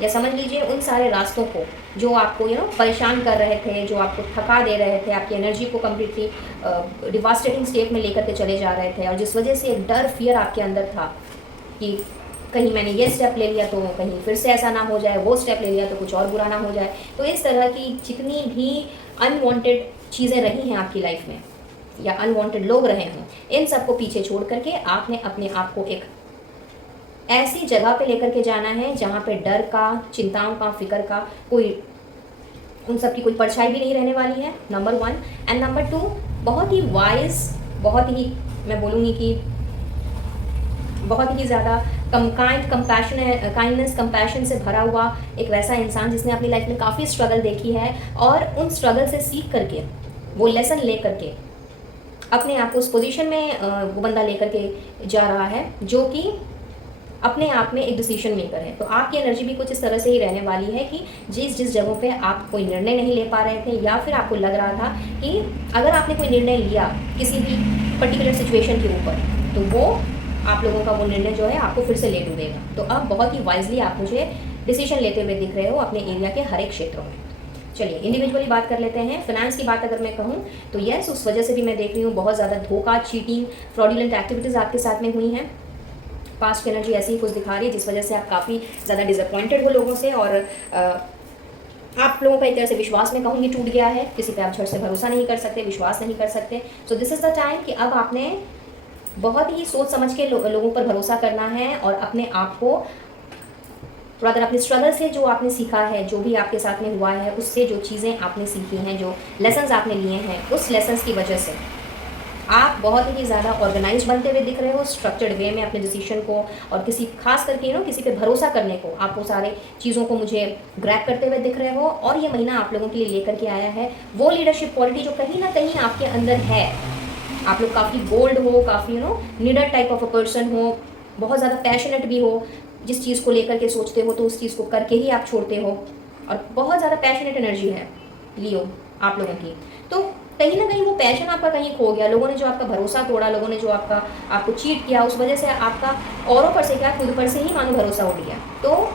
या समझ लीजिए उन सारे रास्तों को जो आपको परेशान कर रहे थे, जो आपको थका दे रहे थे, आपकी एनर्जी को कम्प्लीटली डिवास्टेटिंग स्टेट में लेकर के चले जा रहे थे, और जिस वजह से एक डर, फियर आपके अंदर था कि कहीं मैंने ये स्टेप ले लिया तो कहीं फिर से ऐसा ना हो जाए, वो स्टेप ले लिया तो कुछ और बुरा ना हो जाए। तो इस तरह की जितनी भी अनवांटेड चीज़ें रही हैं आपकी लाइफ में, या अनवांटेड लोग रहे हों, इन सबको पीछे छोड़ करके आपने अपने आप को एक ऐसी जगह पे लेकर के जाना है जहाँ पे डर का, चिंताओं का, फिक्र का कोई, उन सब की कोई परछाई भी नहीं रहने वाली है, नंबर 1। एंड नंबर 2, बहुत ही वाइज, बहुत ही, मैं बोलूँगी कि बहुत ही ज़्यादा काइंडनेस, कंपैशन से भरा हुआ एक वैसा इंसान जिसने अपनी लाइफ में काफ़ी स्ट्रगल देखी है, और उन स्ट्रगल से सीख करके, वो लेसन ले करके अपने आप को उस पोजीशन में वो बंदा लेकर के जा रहा है जो कि अपने आप में एक डिसीजन मेकर है। तो आपकी एनर्जी भी कुछ इस तरह से ही रहने वाली है कि जिस जगहों पे आप कोई निर्णय नहीं ले पा रहे थे, या फिर आपको लग रहा था कि अगर आपने कोई निर्णय लिया किसी भी पर्टिकुलर सिचुएशन के ऊपर, तो वो आप लोगों का वो निर्णय जो है आपको फिर से ले डूबेगा। तो अब बहुत ही वाइजली आप मुझे डिसीजन लेते हुए दिख रहे हो अपने एरिया के हर एक क्षेत्रों में। चलिए इंडिविजुअली बात कर लेते हैं। फाइनेंस की बात अगर मैं कहूँ तो यस, उस वजह से भी मैं देख रही हूँ बहुत ज़्यादा धोखा, चीटिंग, फ्रॉडुलेंट एक्टिविटीज़ आपके साथ में हुई हैं। पास्ट की एनर्जी ऐसी ही कुछ दिखा रही है जिस वजह से आप काफ़ी ज़्यादा डिसअपॉइंटेड हो लोगों से, और आप लोगों का एक तरह से विश्वास में कहूँगी टूट गया है। किसी पे आप झट से भरोसा नहीं कर सकते, विश्वास नहीं कर सकते। सो दिस इज़ द टाइम कि अब आपने बहुत ही सोच समझ के लोगों पर भरोसा करना है, और अपने आप को अगर अपने स्ट्रगल से जो आपने सीखा है, जो भी आपके साथ में हुआ है, उससे जो चीज़ें आपने सीखी हैं, जो लेसन्स आपने लिए हैं, उस लेसन्स की वजह से आप बहुत ही ज़्यादा ऑर्गेनाइज बनते हुए दिख रहे हो, स्ट्रक्चर्ड वे में अपने डिसीजन को, और किसी खास करके किसी पे भरोसा करने को, आप वो सारे चीज़ों को मुझे ग्रैब करते हुए दिख रहे हो। और ये महीना आप लोगों के लिए लेकर के आया है वो लीडरशिप क्वालिटी जो कहीं ना कहीं आपके अंदर है। आप लोग काफ़ी बोल्ड हो, काफ़ी leader type of a person हो, बहुत ज़्यादा पैशनेट भी हो, जिस चीज़ को लेकर के सोचते हो तो उस चीज़ को करके ही आप छोड़ते हो, और बहुत ज़्यादा पैशनेट एनर्जी है लियो आप लोगों की। तो कहीं ना कहीं वो पैशन आपका कहीं खो गया, लोगों ने जो आपका भरोसा तोड़ा, लोगों ने जो आपको चीट किया, उस वजह से आपका औरों पर से क्या, खुद पर से ही मानो भरोसा उठ गया। तो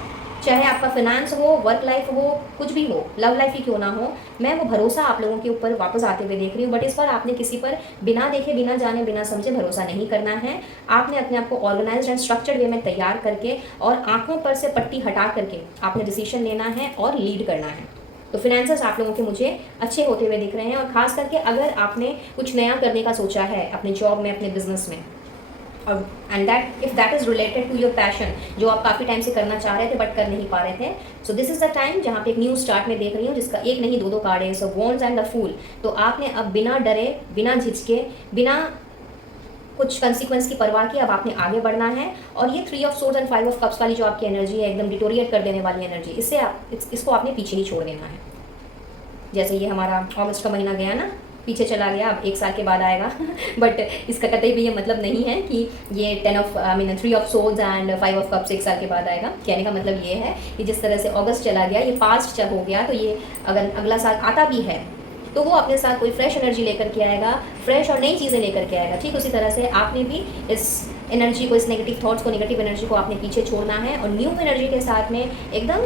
चाहे आपका फाइनेंस हो, वर्क लाइफ हो, कुछ भी हो, लव लाइफ ही क्यों ना हो, मैं वो भरोसा आप लोगों के ऊपर वापस आते हुए देख रही हूँ। बट इस बार आपने किसी पर बिना देखे, बिना जाने, बिना समझे भरोसा नहीं करना है। आपने अपने आप को ऑर्गेनाइज्ड एंड स्ट्रक्चर्ड वे में तैयार करके और आंखों पर से पट्टी हटा करके आपने डिसीजन लेना है और लीड करना है। तो फिनेंसेस आप लोगों के मुझे अच्छे होते हुए दिख रहे हैं, और खास करके अगर आपने कुछ नया करने का सोचा है अपने जॉब में, अपने बिजनेस में, और and that if that is related to your passion, जो आप काफ़ी टाइम से करना चाह रहे थे बट कर नहीं पा रहे थे, सो दिस इज़ द टाइम जहाँ पे एक न्यू स्टार्ट में देख रही हूँ जिसका एक नहीं दो कार्ड है, सो वॉन्ड्स एंड द फूल। तो आपने अब बिना डरे, बिना झिझके, बिना कुछ कंसिक्वेंस की परवाह की अब आपने आगे बढ़ना है। और ये 3 of swords and 5 of cups वाली जो आपकी एनर्जी है, एकदम डिटोरिएट कर देने वाली एनर्जी, इससे इसको आपने पीछे ही छोड़ देना है। जैसे ये हमारा अगस्त का महीना गया ना, पीछे चला गया, अब 1 साल के बाद आएगा बट इसका कतई भी ये मतलब नहीं है कि ये 3 of swords and 5 of cups 1 साल के बाद आएगा। कहने का मतलब ये है कि जिस तरह से अगस्त चला गया, ये पास्ट हो गया, तो ये अगर अगला साल आता भी है तो वो अपने साथ कोई फ्रेश एनर्जी लेकर के आएगा, फ्रेश और नई चीज़ें लेकर के आएगा। ठीक उसी तरह से आपने भी इस एनर्जी को, इस नेगेटिव थॉट्स को, नेगेटिव एनर्जी को आपने पीछे छोड़ना है, और न्यू एनर्जी के साथ में एकदम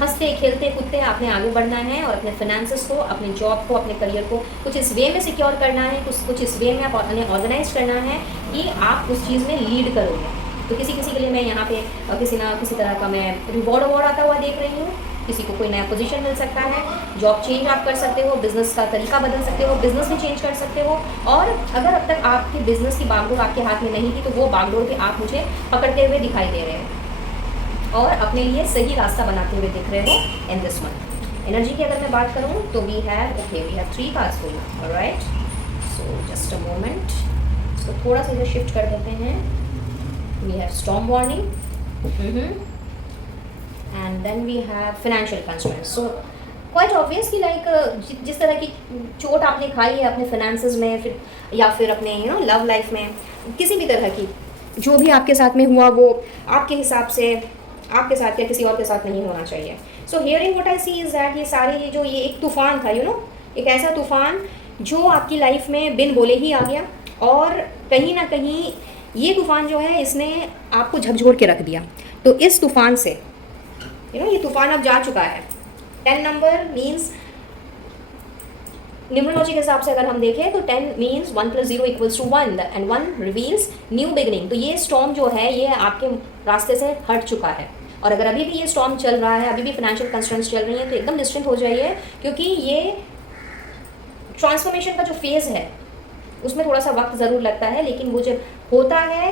हंसते खेलते कूदते आपने आगे बढ़ना है, और अपने फाइनेंसेस को, अपने जॉब को, अपने करियर को कुछ इस वे में सिक्योर करना है, कुछ इस वे में आप उन्हें ऑर्गेनाइज करना है कि आप उस चीज़ में लीड करोगे। तो किसी के लिए मैं यहाँ पे किसी ना किसी तरह का मैं रिवॉर्ड अवार्ड आता हुआ देख रही हूँ, किसी को कोई नया पोजीशन मिल सकता है, जॉब चेंज आप कर सकते हो, बिजनेस का तरीका बदल सकते हो, बिजनेस भी चेंज कर सकते हो। और अगर अब तक आपके बिजनेस की बागडोर आपके हाथ में नहीं थी, तो वो बागडोर भी आप मुझे पकड़ते हुए दिखाई दे रहे हैं और अपने लिए सही रास्ता बनाते हुए दिख रहे हो इन दिस मंथ। एनर्जी की अगर मैं बात करूँ तो we have 3 cards for you, alright. So just a moment, इसको थोड़ा सा इधर शिफ्ट कर देते हैं। We have storm warning and then we have financial constraints. So quite obvious कि लाइक जिस तरह की चोट आपने खाई है अपने फाइनेंसेस में, फिर या फिर अपने लव लाइफ में, किसी भी तरह की जो भी आपके साथ में हुआ वो आपके हिसाब से आपके साथ या किसी और के साथ नहीं होना चाहिए। So hearing what I see is that ये एक तूफ़ान था, एक ऐसा तूफ़ान जो आपकी लाइफ में बिन बोले ही आ गया, और कहीं ना कहीं ये तूफ़ान जो है इसने आपको झकझोर के रख दिया। तो इस तूफ़ान से ये तूफ़ान अब जा चुका है। 10 नंबर मीन्स, न्यूमरोलॉजी के हिसाब से अगर हम देखें तो 10 means 1 + 0 = 1 and 1 reveals new beginning. तो ये स्टॉर्म जो है ये आपके रास्ते से हट चुका है, और अगर अभी भी ये स्टॉर्म चल रहा है, अभी भी फाइनेंशियल कंस्ट्रेंट्स चल रही हैं, तो एकदम निश्चिंत हो जाइए, क्योंकि ये ट्रांसफॉर्मेशन का जो फेज़ है उसमें थोड़ा सा वक्त ज़रूर लगता है, लेकिन वो जब होता है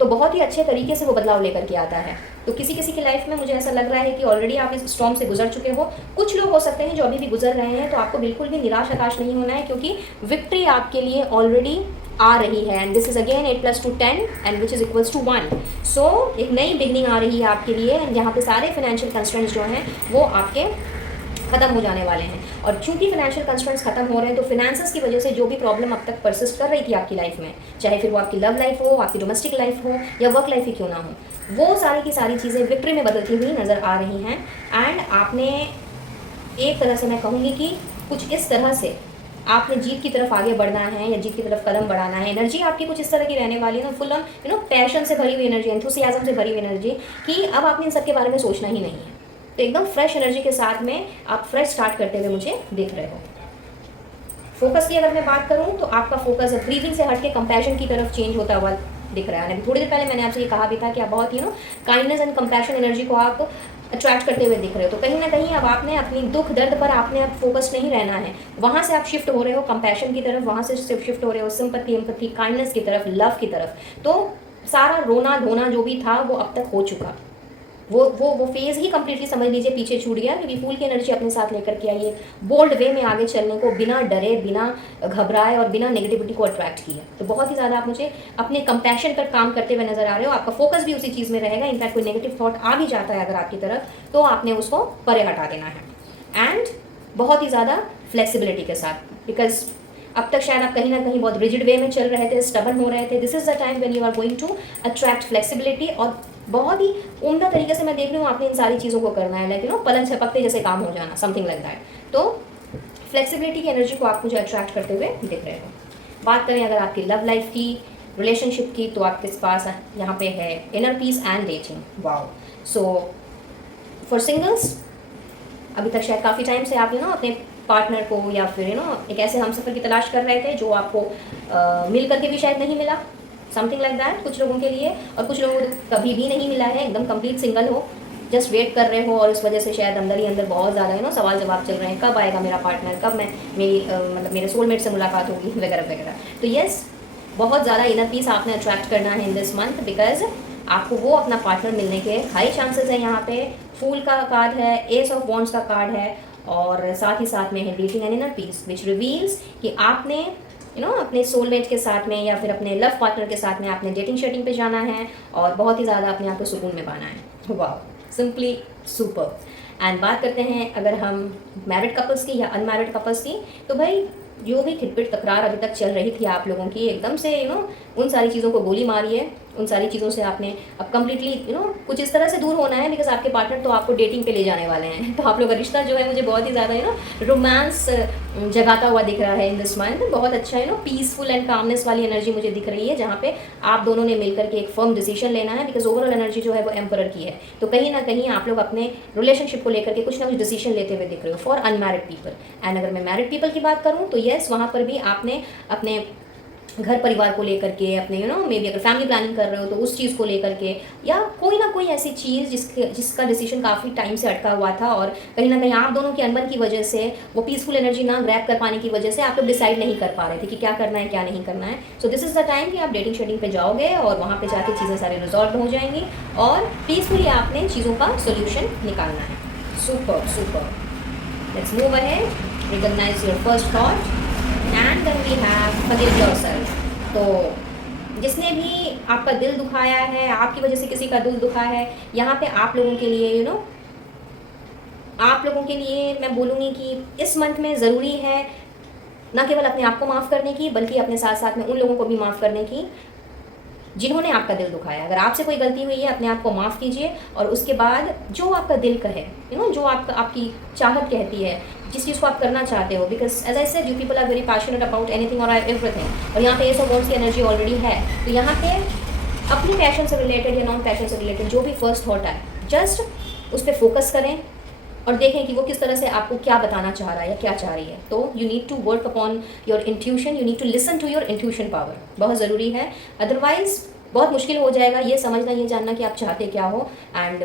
तो बहुत ही अच्छे तरीके से वो बदलाव लेकर के आता है। तो किसी किसी की लाइफ में मुझे ऐसा लग रहा है कि ऑलरेडी आप इस स्टॉर्म से गुजर चुके हो। कुछ लोग हो सकते हैं जो अभी भी गुजर रहे हैं, तो आपको बिल्कुल भी निराश हताश नहीं होना है, क्योंकि विक्ट्री आपके लिए ऑलरेडी आ रही है। And this is again 8 + 2 10 and which is equals to 1। So एक नई बिगनिंग आ रही है आपके लिए, एंड यहाँ पे सारे फाइनेंशियल कंस्ट्रेंट्स जो हैं वो आपके खत्म हो जाने वाले हैं। और चूंकि फाइनेंशियल कंस्ट्रेंट्स खत्म हो रहे हैं, तो फाइनेंसेस की वजह से जो भी प्रॉब्लम अब तक परसिस्ट कर रही थी आपकी लाइफ में, चाहे फिर वो आपकी लव लाइफ हो, आपकी डोमेस्टिक लाइफ हो, या वर्क लाइफ ही क्यों ना हो, वो सारी की सारी चीज़ें विक्ट्री में बदलती हुई नज़र आ रही हैं। एंड आपने एक तरह से मैं कहूँगी कि कुछ इस तरह से आपने जीत की तरफ आगे बढ़ना है, या जीत की तरफ कदम बढ़ाना है। एनर्जी आपकी कुछ इस तरह की रहने वाली है ना, फुल ऑन पैशन से भरी हुई एनर्जी, एंथुसियाज्म से भरी हुई एनर्जी, कि अब आपने इन सब के बारे में सोचना ही नहीं है। तो एकदम फ्रेश एनर्जी के साथ में आप फ्रेश स्टार्ट करते हुए मुझे दिख रहे हो। फोकस की अगर मैं बात करूं तो आपका फोकस ब्रीदिंग से हट के कंपैशन की तरफ चेंज होता हुआ दिख रहा है। अभी थोड़ी देर पहले मैंने आपसे ये कहा भी था कि आप बहुत काइंडनेस एंड कंपैशन एनर्जी को आप अट्रैक्ट करते हुए दिख रहे हो। तो कहीं ना कहीं अब आपने अपनी दुख दर्द पर आपने अब फोकस नहीं रहना है, वहाँ से आप शिफ्ट हो रहे हो कंपैशन की तरफ, वहाँ से शिफ्ट हो रहे हो सिंपैथी, एम्पैथी, काइंडनेस की तरफ, लव की तरफ। तो सारा रोना धोना जो भी था वो अब तक हो चुका, वो फेज़ ही कंप्लीटली समझ लीजिए पीछे छूट गया, क्योंकि फूल की एनर्जी अपने साथ लेकर के आइए, बोल्ड वे में आगे चलने को, बिना डरे, बिना घबराए और बिना नेगेटिविटी को अट्रैक्ट किया। तो बहुत ही ज़्यादा आप मुझे अपने कंपैशन पर काम करते हुए नजर आ रहे हो। आपका फोकस भी उसी चीज़ में रहेगा। इनफैक्ट कोई नेगेटिव थॉट आ भी जाता है अगर आपकी तरफ, तो आपने उसको परे हटा देना है। एंड बहुत ही ज़्यादा फ्लेक्सिबिलिटी के साथ, बिकॉज अब तक शायद आप कहीं ना कहीं बहुत रिजिड वे में चल रहे थे, स्टबन हो रहे थे। This is the time when you are going to attract flexibility, और बहुत ही उम्दा तरीके से मैं देख रही हूँ आपने इन सारी चीज़ों को करना है, लाइक पलंग झपकते जैसे काम हो जाना, समथिंग लाइक दैट। तो फ्लेक्सिबिलिटी की एनर्जी को आप मुझे अट्रैक्ट करते हुए दिख रहे हो। बात करें अगर आपकी लव लाइफ की, रिलेशनशिप की, तो आपके पास यहाँ पे है inner peace and dating. Wow. So for singles, अभी तक शायद काफ़ी टाइम से आप अपने पार्टनर को या फिर एक ऐसे हमसफ़र की तलाश कर रहे थे जो आपको मिल करके भी शायद नहीं मिला, समथिंग लाइक दैट कुछ लोगों के लिए। और कुछ लोगों को कभी भी नहीं मिला है, एकदम कंप्लीट सिंगल हो, जस्ट वेट कर रहे हो, और इस वजह से शायद अंदर ही अंदर बहुत ज़्यादा सवाल जवाब चल रहे हैं, कब आएगा मेरा पार्टनर, कब मतलब मेरे सोलमेट से मुलाकात होगी, वगैरह वगैरह। तो येस, बहुत ज़्यादा इनर पीस आपने अट्रैक्ट करना है इन दिस मंथ, बिकॉज आपको वो अपना पार्टनर मिलने के हाई चांसेस हैं। यहाँ पे फूल का कार्ड है, एस ऑफ वॉन्ड्स का कार्ड है, और साथ ही साथ में है dating and inner peace, which reveals कि आपने अपने सोलमेट के साथ में या फिर अपने लव पार्टनर के साथ में आपने डेटिंग शेटिंग पे जाना है, और बहुत ही ज़्यादा अपने आप को सुकून में पाना है। वाह, सिंपली सुपर। एंड बात करते हैं अगर हम मैरिड कपल्स की या अनमैरिड कपल्स की, तो भाई जो भी खिटपिट तकरार अभी तक चल रही थी आप लोगों की, एकदम से उन सारी चीज़ों को गोली मारी है। उन सारी चीज़ों से आपने अब कम्प्लीटली कुछ इस तरह से दूर होना है, बिकॉज आपके पार्टनर तो आपको डेटिंग पे ले जाने वाले हैं। तो आप लोग का रिश्ता जो है मुझे बहुत ही ज़्यादा रोमांस जगाता हुआ दिख रहा है इन दिस मंथ। बहुत अच्छा पीसफुल एंड कामनेस वाली एनर्जी मुझे दिख रही है, जहाँ पे आप दोनों ने मिलकर के एक फर्म डिसीजन लेना है, बिकॉज ओवरऑल एनर्जी जो है वो एम्परर की है। तो कहीं ना कहीं आप लोग अपने रिलेशनशिप को लेकर के कुछ ना कुछ डिसीजन लेते हुए दिख रहे हो फॉर अनमैरिड पीपल। एंड अगर मैं मैरिड पीपल की बात करूँ तो येस, वहाँ पर भी आपने अपने घर परिवार को लेकर के, अपने मे बी अगर फैमिली प्लानिंग कर रहे हो तो उस चीज़ को लेकर के, या कोई ना कोई ऐसी चीज़ जिसका डिसीजन काफ़ी टाइम से अटका हुआ था, और कहीं ना कहीं आप दोनों की अनबन की वजह से, वो पीसफुल एनर्जी ना ग्रैब कर पाने की वजह से आप लोग डिसाइड नहीं कर पा रहे थे कि क्या करना है क्या नहीं करना है। सो दिस इज़ द टाइम कि आप डेटिंग शेटिंग पे जाओगे, और वहाँ पे जाके चीज़ें सारी रिजॉल्व हो जाएंगी, और पीसफुली आपने चीज़ों का सोल्यूशन निकालना है। Super super. Let's move ahead. Recognize your first thought and then we have forgive yourself. तो जिसने भी आपका दिल दुखाया है, आपकी वजह से किसी का दिल दुखा है, यहाँ पे आप लोगों के लिए आप लोगों के लिए मैं बोलूँगी कि इस मंथ में ज़रूरी है ना केवल अपने आप को माफ़ करने की, बल्कि अपने साथ साथ में उन लोगों को भी माफ़ करने की जिन्होंने आपका दिल दुखाया। अगर आपसे कोई गलती हुई है, अपने आप को माफ़ कीजिए और उसके बाद जो आपका दिल कहे, जो आपकी चाहत कहती है, जिस चीज़ को आप करना चाहते हो, because as I said you people are very passionate about anything और एवरीथिंग, और यहाँ पे ये सब वर्ड्स की एनर्जी ऑलरेडी है। तो यहाँ पे अपनी पैशन से रिलेटेड या नॉन पैशन से रिलेटेड जो भी फर्स्ट थॉट है, जस्ट उस पर फोकस करें और देखें कि वो किस तरह से आपको क्या बताना चाह रहा है या क्या चाह रही है। तो you need to work upon your intuition, you need to listen to your intuition power, बहुत ज़रूरी है। अदरवाइज बहुत मुश्किल हो जाएगा ये समझना, ये जानना कि आप चाहते क्या हो। एंड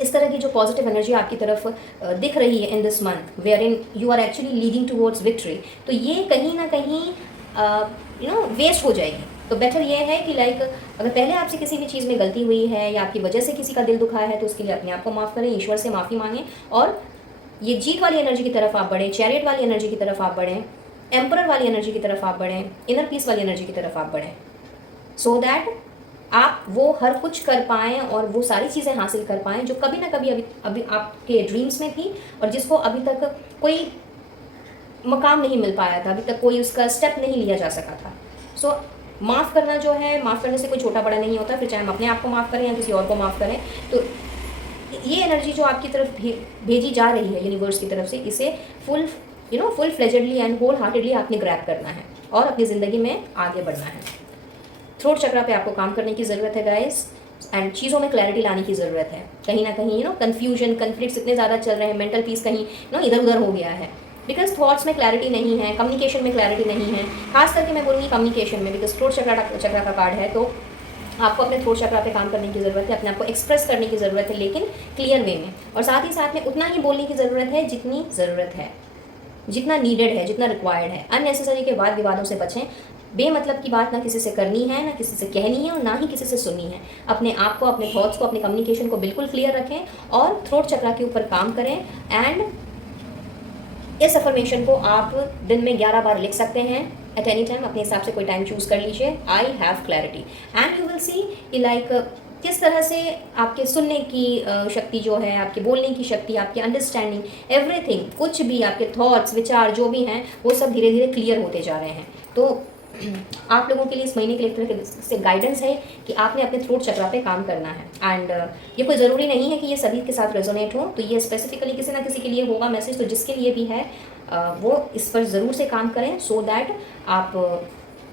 इस तरह की जो पॉजिटिव एनर्जी आपकी तरफ दिख रही है in this month, where in you are actually leading towards victory, तो ये कहीं ना कहीं वेस्ट हो जाएगी। तो बेटर ये है कि अगर पहले आपसे किसी भी चीज़ में गलती हुई है या आपकी वजह से किसी का दिल दुखा है, तो उसके लिए अपने आप को माफ़ करें, ईश्वर से माफ़ी मांगें और ये जीत वाली एनर्जी की तरफ आप बढ़ें, चैरियट वाली एनर्जी की तरफ आप बढ़ें, एम्परर वाली एनर्जी की तरफ आप बढ़ें, इनर पीस वाली एनर्जी की तरफ आप बढ़ें, सो दैट आप वो हर कुछ कर पाएँ और वो सारी चीज़ें हासिल कर पाएँ जो कभी ना कभी अभी आपके ड्रीम्स में थी और जिसको अभी तक कोई मकाम नहीं मिल पाया था, अभी तक कोई उसका स्टेप नहीं लिया जा सका था। सो माफ़ करना जो है, माफ़ करने से कोई छोटा बड़ा नहीं होता, फिर चाहे हम अपने आप को माफ़ करें या किसी और को माफ़ करें। तो ये एनर्जी जो आपकी तरफ भेजी जा रही है यूनिवर्स की तरफ से, इसे full fledgedly and wholeheartedly आपने ग्रैब करना है और अपनी ज़िंदगी में आगे बढ़ना है। थ्रोट चक्रा पे आपको काम करने की ज़रूरत है गाइस, एंड चीज़ों में क्लैरिटी लाने की ज़रूरत है। कहीं ना कहीं कन्फ्यूजन, कन्फ्लिक्ट्स इतने ज़्यादा चल रहे हैं, मेंटल पीस कहीं इधर उधर हो गया है, बिकॉज थॉट्स में क्लैरिटी नहीं है, कम्युनिकेशन में क्लैरिटी नहीं है, खास करके मैं बोलूँगी कम्युनिकेशन में, बिकॉज थ्रोट चक्रा का कार्ड है। तो आपको अपने थ्रोट चक्रा पे काम करने की ज़रूरत है, अपने आप को एक्सप्रेस करने की ज़रूरत है, लेकिन क्लियर वे में, और साथ ही साथ में उतना ही बोलने की ज़रूरत है जितनी ज़रूरत है, जितना नीडेड है, जितना रिक्वायर्ड है। अननेसेसरी के वाद विवादों से बचें, बेमतलब की बात ना किसी से करनी है, ना किसी से कहनी है और ना ही किसी से सुननी है। अपने आप को, अपने थॉट्स को, अपने कम्युनिकेशन को बिल्कुल क्लियर रखें और थ्रोट चक्रा के ऊपर काम करें। एंड इस अफर्मेशन को आप दिन में 11 बार लिख सकते हैं एट एनी टाइम, अपने हिसाब से कोई टाइम चूज़ कर लीजिए। I have clarity and you will see किस तरह से आपके सुनने की शक्ति जो है, आपके बोलने की शक्ति, आपकी अंडरस्टैंडिंग, एवरीथिंग, कुछ भी आपके थॉट्स, विचार जो भी हैं, वो सब धीरे धीरे क्लियर होते जा रहे हैं। तो आप लोगों के लिए इस महीने के लिए एक तरह से गाइडेंस है कि आपने अपने थ्रोट चक्रा पे काम करना है। एंड ये कोई ज़रूरी नहीं है कि ये सभी के साथ रेजोनेट हो, तो ये स्पेसिफिकली किसी ना किसी के लिए होगा मैसेज। तो जिसके लिए भी है वो इस पर ज़रूर से काम करें, सो दैट आप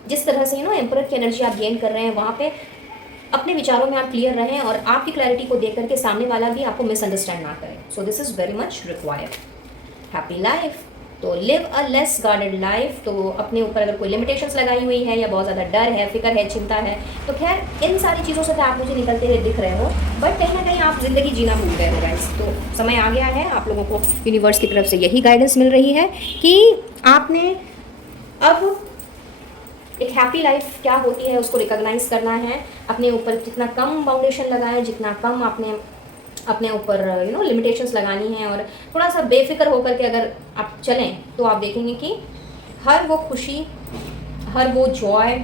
जिस तरह से एम्परर की एनर्जी आप गेन कर रहे हैं, वहाँ पे अपने विचारों में आप क्लियर रहें और आपकी क्लैरिटी को देख करके सामने वाला भी आपको मिसअंडरस्टैंड ना करें। So this is very much required. Happy life, तो live a less guarded life. तो अपने ऊपर अगर कोई लिमिटेशंस लगाई हुई है या बहुत ज़्यादा डर है, फिक्र है, चिंता है, तो खैर इन सारी चीज़ों से तो आप मुझे निकलते हुए दिख रहे हो, बट कहीं ना कहीं आप ज़िंदगी जीना भूल गए हो गाइस। तो समय आ गया है, आप लोगों को यूनिवर्स की तरफ से यही गाइडेंस मिल रही है कि आपने अब एक हैप्पी लाइफ क्या होती है उसको रिकॉग्नाइज करना है। अपने ऊपर जितना कम बाउंडेशन लगाएं, जितना कम आपने अपने ऊपर लिमिटेशंस लगानी है, और थोड़ा सा बेफिक्र होकर के अगर आप चलें, तो आप देखेंगे कि हर वो खुशी, हर वो जॉय,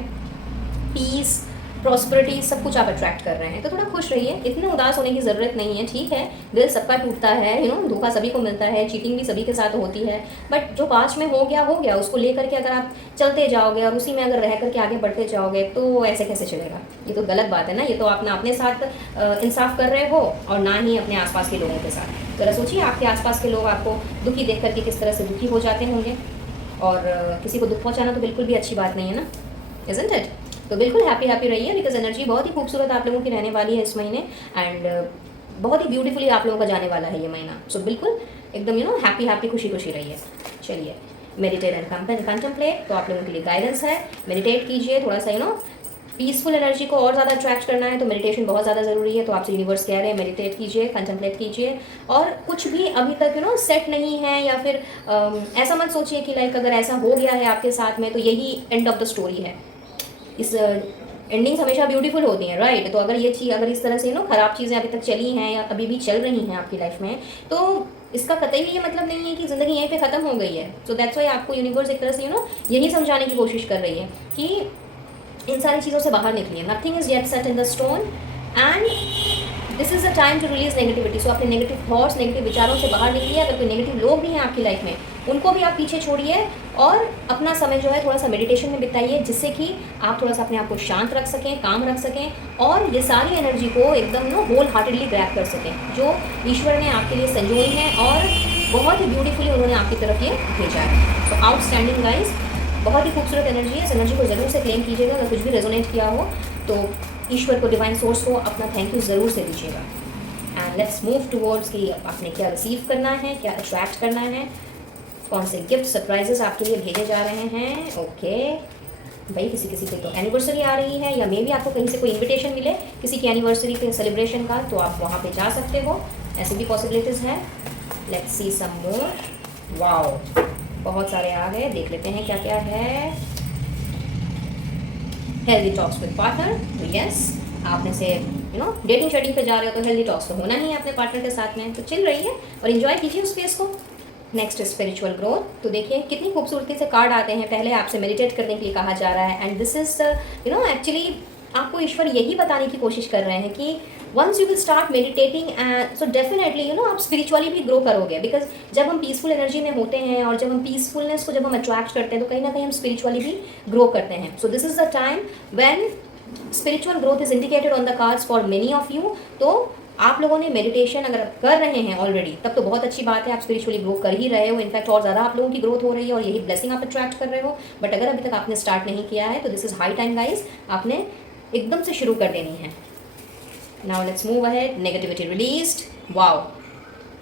पीस, प्रॉस्पेरिटी, सब कुछ आप अट्रैक्ट कर रहे हैं। तो थोड़ा खुश रहिए, इतने उदास होने की ज़रूरत नहीं है। ठीक है, दिल सबका टूटता है, धोखा सभी को मिलता है, चीटिंग भी सभी के साथ होती है, बट जो पास्ट में हो गया, उसको लेकर के अगर आप चलते जाओगे और उसी में अगर रह करके आगे बढ़ते जाओगे, तो ऐसे कैसे चलेगा? ये तो गलत बात है ना। ये तो आप ना अपने साथ इंसाफ कर रहे हो और ना ही अपने आसपास के लोगों के साथ। ज़रा सोचिए, आपके आसपास के लोग आपको दुखी देख करके किस तरह से दुखी हो जाते होंगे, और किसी को दुख पहुँचाना तो बिल्कुल भी अच्छी बात नहीं है ना, इज़न्ट इट? तो बिल्कुल हैप्पी रहिए, बिकॉज एनर्जी बहुत ही खूबसूरत आप लोगों की रहने वाली है इस महीने, एंड बहुत ही ब्यूटीफुली आप लोगों का जाने वाला है ये महीना। सो बिल्कुल एकदम हैप्पी खुशी रहिए। चलिए, मेडिटेट एंड कंटेम्पलेट। तो आप लोगों के लिए गाइडेंस है, मेडिटेट कीजिए, थोड़ा सा पीसफुल एनर्जी को और ज़्यादा अट्रैक्ट करना है, तो मेडिटेशन बहुत ज़्यादा ज़रूरी है। तो आपसे यूनिवर्स कह रहे हैं मेडिटेट कीजिए, कंटेम्पलेट कीजिए, और कुछ भी अभी तक सेट नहीं है, या फिर ऐसा मत सोचिए कि अगर ऐसा हो गया है आपके साथ में तो यही एंड ऑफ द स्टोरी है। इस एंडिंग्स हमेशा ब्यूटीफुल होती हैं, राइट? तो अगर ये चीज़, अगर इस तरह से ख़राब चीज़ें अभी तक चली हैं या अभी भी चल रही हैं आपकी लाइफ में, तो इसका कतई ये मतलब नहीं है कि ज़िंदगी यहीं पे ख़त्म हो गई है. सो दैट्स वाई आपको यूनिवर्स एक तरह से यही समझाने की कोशिश कर रही है कि इन सारी चीज़ों से बाहर निकलिए. Nothing is yet set in the stone and this is the time to release negativity. So अपने नेगेटिव थॉट्स, नेगेटिव विचारों से बाहर निकलिए. अगर कोई नेगेटिव लोग भी हैं आपकी लाइफ में, उनको भी आप पीछे छोड़िए और अपना समय जो है थोड़ा सा मेडिटेशन में बिताइए, जिससे कि आप थोड़ा सा अपने आप को शांत रख सकें, काम रख सकें और ये सारी एनर्जी को एकदम होल हार्टेडली ग्रैब कर सकें जो ईश्वर ने आपके लिए संजोई है और बहुत ही ब्यूटीफुली उन्होंने आपकी तरफ ये भेजा है. सो आउटस्टैंडिंग गाइज, बहुत ही खूबसूरत एनर्जी है. इस एनर्जी को ज़रूर से क्लेम कीजिएगा. अगर कुछ भी रेजोनेट किया हो तो ईश्वर को, डिवाइन सोर्स को अपना थैंक यू ज़रूर से दीजिएगा. एंड लेट्स मूव टूवर्ड्स कि आपने क्या रिसीव करना है, क्या अट्रैक्ट करना है, कौन से गिफ्ट सरप्राइजेस आपके लिए भेजे जा रहे हैं. ओके भाई, किसी किसी की तो एनिवर्सरी आ रही है या मे भी आपको कहीं से कोई इनविटेशन मिले किसी की एनिवर्सरी के सेलिब्रेशन का, तो आप वहाँ पे जा सकते हो. ऐसी भी पॉसिबिलिटीज़ है. Let's see some more. Wow, बहुत सारे आ गए. देख लेते हैं क्या क्या है. Healthy talks with partner. तो यस, आपने से डेटिंग शेडिंग पे जा रहे हो तो हेल्दी टॉक्स तो होना ही है अपने पार्टनर के साथ में. तो चिल रही है और इन्जॉय कीजिए उस फेस को. Next spiritual growth. तो देखिए कितनी खूबसूरती से कार्ड आते हैं. पहले आपसे मेडिटेट करने के लिए कहा जा रहा है एंड दिस इज एक्चुअली आपको ईश्वर यही बताने की कोशिश कर रहे हैं कि once you will start meditating and so definitely आप स्पिरिचुअली भी ग्रो करोगे. बिकॉज जब हम पीसफुल एनर्जी में होते हैं और जब हम पीसफुलनेस को जब हम अट्रैक्ट करते हैं तो कहीं ना कहीं हम स्पिरिचुअली भी ग्रो करते हैं. सो this is the time when spiritual growth is indicated on the cards for many of you. तो आप लोगों ने मेडिटेशन अगर कर रहे हैं ऑलरेडी तब तो बहुत अच्छी बात है. आप स्पिरिचुअली ग्रो कर ही रहे हो. इनफैक्ट और ज़्यादा आप लोगों की ग्रोथ हो रही है और यही ब्लेसिंग आप अट्रैक्ट कर रहे हो. बट अगर अभी तक आपने स्टार्ट नहीं किया है तो this is high time guys, आपने एकदम से शुरू कर देनी है. Now let's move ahead. Negativity released. Wow,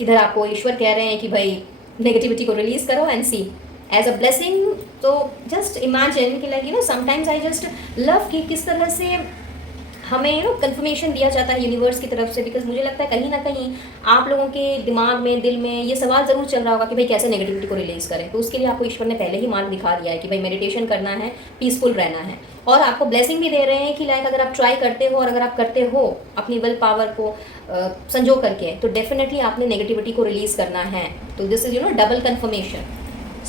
इधर आपको ईश्वर कह रहे हैं कि भाई नेगेटिविटी को रिलीज करो and see as a blessing. तो जस्ट इमेजिन कि like sometimes I just love कि किस तरह से हमें कंफर्मेशन दिया जाता है यूनिवर्स की तरफ से. बिकॉज मुझे लगता है कहीं ना कहीं आप लोगों के दिमाग में, दिल में ये सवाल ज़रूर चल रहा होगा कि भाई कैसे नेगेटिविटी को रिलीज करें. तो उसके लिए आपको ईश्वर ने पहले ही मार्ग दिखा दिया है कि भाई मेडिटेशन करना है, पीसफुल रहना है. और आपको ब्लेसिंग भी दे रहे हैं कि लाइक अगर आप ट्राई करते हो और अगर आप करते हो अपनी विल पावर को संजो करके तो डेफिनेटली आपने नेगेटिविटी को रिलीज करना है. तो this is double confirmation.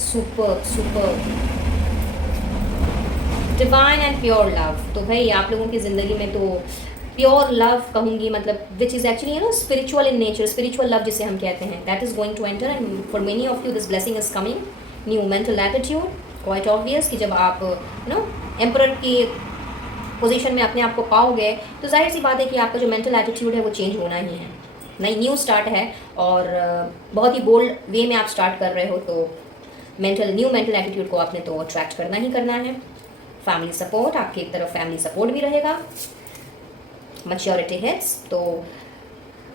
Super super. Divine and pure love. तो भाई आप लोगों की ज़िंदगी में तो प्योर लव कहूँगी, मतलब which is actually spiritual in nature. Spiritual love जिसे हम कहते हैं, that is going to enter and for many of you this blessing is coming. New mental attitude. Quite obvious कि जब आप एम्परर की पोजीशन में अपने आप को पाओगे तो जाहिर सी बात है कि आपका जो मेंटल एटीट्यूड है वो चेंज होना ही है. नई न्यू स्टार्ट है और बहुत ही बोल्ड वे में आप स्टार्ट कर रहे हो. तो न्यू मेंटल एटीट्यूड को आपने तो अट्रैक्ट करना ही करना है. फैमिली सपोर्ट, आपकी तरफ फैमिली सपोर्ट भी रहेगा. Maturity hits. तो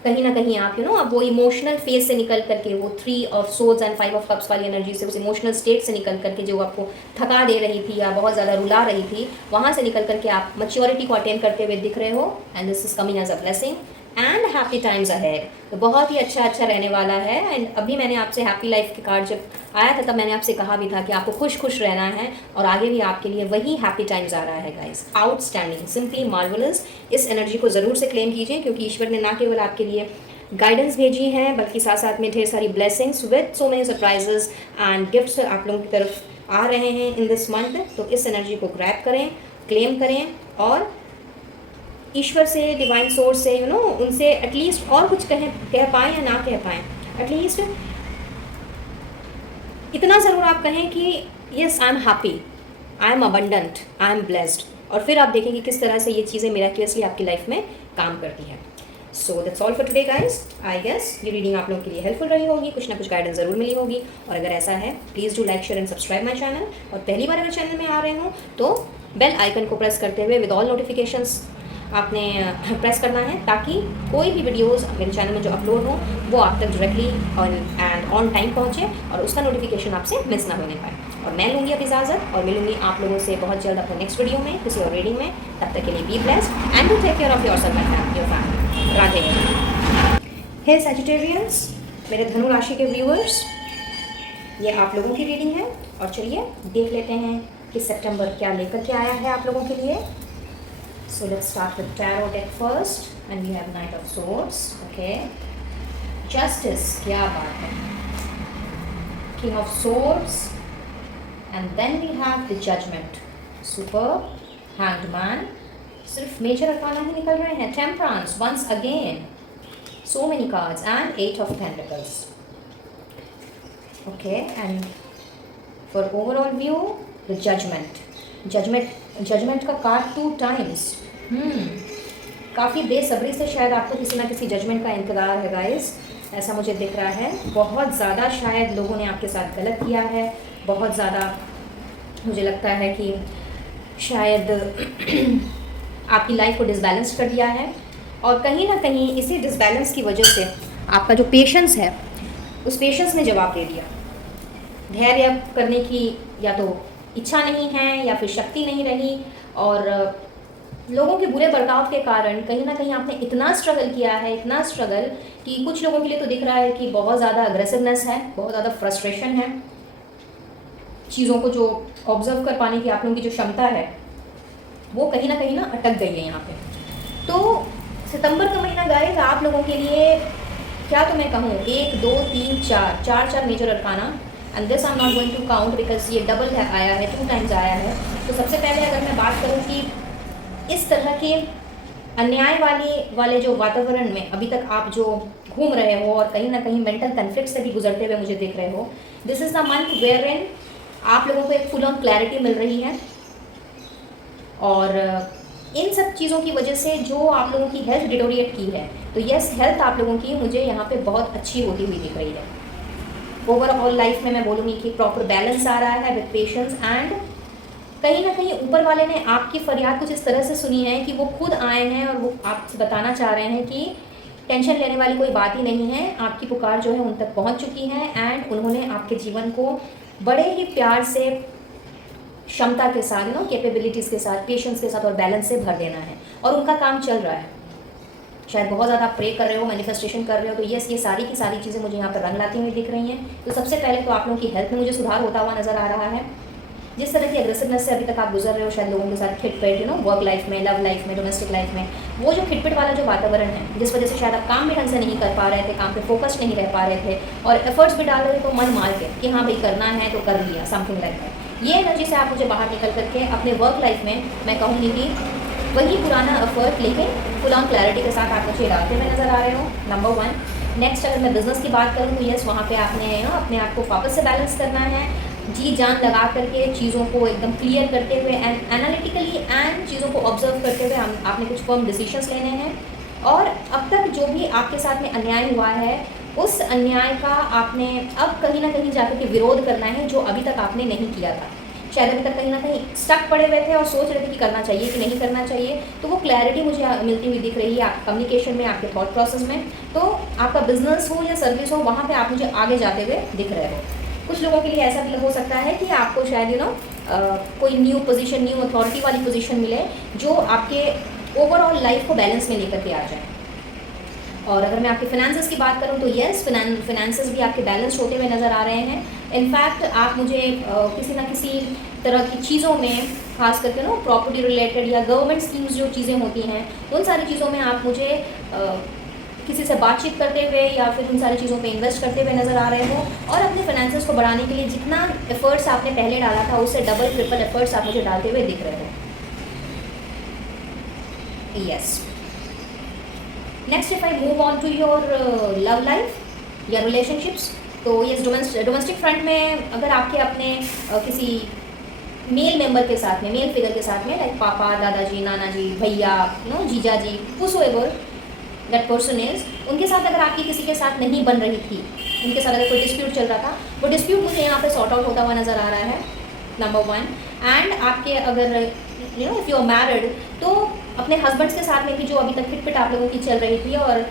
कहीं ना कहीं आप अब वो इमोशनल फेज से निकल करके वो 3 of swords and 5 of cups वाली एनर्जी से, उस इमोशनल स्टेट से निकल करके जो आपको थका दे रही थी या बहुत ज़्यादा रुला रही थी, वहाँ से निकल करके आप मैच्योरिटी को अटेन करते हुए दिख रहे हो. And this is coming as a blessing and happy times ahead. तो बहुत ही अच्छा रहने वाला है. एंड अभी मैंने आपसे हैप्पी लाइफ के कार्ड जब आया था तब मैंने आपसे कहा भी था कि आपको खुश खुश रहना है और आगे भी आपके लिए वही हैप्पी टाइम्स आ रहा है गाइस. Outstanding, simply marvellous. इस एनर्जी को ज़रूर से क्लेम कीजिए क्योंकि ईश्वर ने ना केवल आपके लिए गाइडेंस भेजी है बल्कि साथ साथ में ढेर सारी blessings with so many surprises and gifts आप लोगों की तरफ आ रहे हैं इन दिस मंथ. तो इस एनर्जी को ग्रैब करें, क्लेम करें और ईश्वर से, डिवाइन सोर्स से उनसे एटलीस्ट और कुछ कह पाएँ या ना कह पाएँ, एटलीस्ट इतना ज़रूर आप कहें कि yes I am happy, I am abundant, I am blessed. और फिर आप देखेंगे किस तरह से ये चीज़ें मिराक्युलसली आपकी लाइफ में काम करती हैं. So that's all for today guys. I guess ये रीडिंग आप लोगों के लिए हेल्पफुल रही होगी, कुछ ना कुछ गाइडेंस ज़रूर मिली होगी. और अगर ऐसा है please do like, share and subscribe my channel. और पहली बार अगर चैनल में आ रहे हो तो बेल आइकन को प्रेस करते हुए विद ऑल नोटिफिकेशंस आपने प्रेस करना है ताकि कोई भी वीडियोस मेरे चैनल में जो अपलोड हो वो आप तक डायरेक्टली एंड ऑन टाइम पहुँचे और उसका नोटिफिकेशन आपसे मिस ना होने पाए. और मैं लूँगी अब इजाज़त और मिलूँगी आप लोगों से बहुत जल्द अपने नेक्स्ट वीडियो में किसी और रीडिंग में. तब तक के लिए be blessed and do take care of yourself and your family. Radhe. Hey Sagittarians, मेरे धनु राशि के व्यूअर्स, ये आप लोगों की रीडिंग है. और चलिए देख लेते हैं कि सितंबर क्या लेकर के आया है आप लोगों के लिए. So let's start with tarot deck first and we have Knight of Swords. Okay, justice, क्या बात है, king of swords, and then we have the judgement, super, hanged man, सिर्फ मेजर अरकाना ही निकल रहे हैं, temperance once again, so many cards, and 8 of Pentacles. Okay, and for overall view, the judgment का कार्ड 2 times. काफ़ी बेसब्री से शायद आपको किसी ना किसी जजमेंट का इंतज़ार है गाइस, ऐसा मुझे दिख रहा है। बहुत ज़्यादा शायद लोगों ने आपके साथ गलत किया है, बहुत ज़्यादा मुझे लगता है कि शायद आपकी लाइफ को डिसबैलेंस कर दिया है, और कहीं ना कहीं इसी डिसबैलेंस की वजह से आपका जो पेशेंस है, उस पेशेंस ने जवाब दे दिया। धैर्य करने की या तो इच्छा नहीं है या फिर शक्ति नहीं रही, और लोगों के बुरे बर्ताव के कारण कहीं ना कहीं आपने इतना स्ट्रगल किया है, इतना स्ट्रगल कि कुछ लोगों के लिए तो दिख रहा है कि बहुत ज़्यादा अग्रेसिवनेस है, बहुत ज़्यादा फ्रस्ट्रेशन है, चीज़ों को जो ऑब्जर्व कर पाने की आप लोगों की जो क्षमता है वो कहीं ना अटक गई है यहाँ पे। तो सितंबर का महीना गाइस आप लोगों के लिए क्या तो मैं कहूँ, 1 2 3 4 major arcana, and this I am not going to count because ये डबल है, आया है, 2 टाइम्स आया है। तो सबसे पहले अगर मैं बात करूँ कि इस तरह के अन्याय वाले जो वातावरण में अभी तक आप जो घूम रहे हो और कहीं ना कहीं मेंटल कन्फ्लिक्ट से भी गुजरते हुए मुझे दिख रहे हो, this is the month where in आप लोगों को एक फुल ऑन क्लैरिटी मिल रही है, और इन सब चीज़ों की वजह से जो आप लोगों की हेल्थ डिटोरिएट की है, तो यस हेल्थ आप लोगों की मुझे यहाँ पे बहुत अच्छी होती हुई दिख रही है। ओवरऑल लाइफ में मैं बोलूँगी कि प्रॉपर बैलेंस आ रहा है विद पेशेंस, एंड कहीं ना कहीं ऊपर वाले ने आपकी फरियाद कुछ इस तरह से सुनी है कि वो खुद आए हैं और वो आपसे बताना चाह रहे हैं कि टेंशन लेने वाली कोई बात ही नहीं है, आपकी पुकार जो है उन तक पहुँच चुकी है, एंड उन्होंने आपके जीवन को बड़े ही प्यार से, क्षमता के साथ, कैपेबिलिटीज़ के साथ, पेशेंस के साथ और बैलेंस से भर देना है, और उनका काम चल रहा है। शायद बहुत ज़्यादा प्रे कर रहे हो, मैनिफेस्टेशन कर रहे हो, तो यस ये सारी की सारी चीज़ें मुझे यहाँ पर रंग लाती हुई दिख रही हैं। तो सबसे पहले तो आप लोगों की हेल्थ में मुझे सुधार होता हुआ नज़र आ रहा है। जिस तरह की एग्रेसिवनेस से अभी तक आप गुजर रहे हो शायद लोगों के साथ खिटपिट, वर्क लाइफ में, लव लाइफ में, डोमेस्टिक लाइफ में, वो जो खिटपिट वाला जो वातावरण है, जिस वजह से शायद आप काम भी ढंग से नहीं कर पा रहे थे, काम पे फोकस नहीं रह पा रहे थे, और एफर्ट्स भी डाल रहे थे तो मन मार के कि हाँ भाई करना है तो कर लिया, समथिंग लाइक दैट। ये एनर्जी से आप मुझे बाहर निकल करके अपने वर्क लाइफ में मैं कहूँगी कि वही पुराना एफर्ट लेकिन फुल ऑन क्लैरिटी के साथ आप मुझे डालते हुए नज़र आ रहे हो, नंबर 1। नेक्स्ट अगर मैं बिज़नेस की बात करूँ तो यस वहाँ पे आपने अपने आप को वापस से बैलेंस करना है, जी जान लगा करके चीज़ों को एकदम क्लियर करते हुए एंड एनालिटिकली एंड चीज़ों को ऑब्जर्व करते हुए आपने कुछ फर्म डिसीजंस लेने हैं, और अब तक जो भी आपके साथ में अन्याय हुआ है उस अन्याय का आपने अब कहीं ना कहीं जाकर के विरोध करना है, जो अभी तक आपने नहीं किया था। शायद अभी तक कहीं ना कहीं स्टक पड़े हुए थे और सोच रहे थे कि करना चाहिए कि नहीं करना चाहिए, तो वो क्लैरिटी मुझे मिलती हुई दिख रही है आप कम्युनिकेशन में, आपके थॉट प्रोसेस में। तो आपका बिजनेस हो या सर्विस हो, वहाँ पे आप मुझे आगे जाते हुए दिख रहे हो। कुछ लोगों के लिए ऐसा भी हो सकता है कि आपको शायद कोई न्यू पोजीशन, न्यू अथॉरिटी वाली पोजीशन मिले जो आपके ओवरऑल लाइफ को बैलेंस में लेकर के आ जाए। और अगर मैं आपके फाइनेंसेस की बात करूं तो यस फाइनेंसेस भी आपके बैलेंस होते हुए नज़र आ रहे हैं। इनफैक्ट आप मुझे किसी ना किसी तरह की चीज़ों में, खास करके प्रॉपर्टी रिलेटेड या गवर्नमेंट स्कीम्स जो चीज़ें होती हैं, उन सारी चीज़ों में आप मुझे किसी से बातचीत करते हुए या फिर उन सारी चीज़ों पे इन्वेस्ट करते हुए नज़र आ रहे हो, और अपने फाइनेंसेस को बढ़ाने के लिए जितना एफर्ट्स आपने पहले डाला था उससे डबल ट्रिपल एफर्ट्स आप मुझे डालते हुए दिख रहे हो। Yes, next if I move on to your love life या रिलेशनशिप्स, तो ये डोमेस्टिक फ्रंट में अगर आपके अपने किसी मेल मेंबर के साथ में, मेल फिगर के साथ में, लाइक पापा, दादाजी, नाना जी, भैया, जीजा जी, whosoever दैट पर्सन इज, उनके साथ अगर आपकी किसी के साथ नहीं बन रही थी, उनके साथ अगर कोई डिस्प्यूट चल रहा था, वो डिस्प्यूट मुझे यहाँ पे सॉर्ट आउट होता हुआ नज़र आ रहा है, नंबर 1। एंड आपके अगर इफ़ यू आर मैरिड, तो अपने हस्बैंड्स के साथ में भी जो अभी तक खिटपिट आप लोगों की चल रही थी और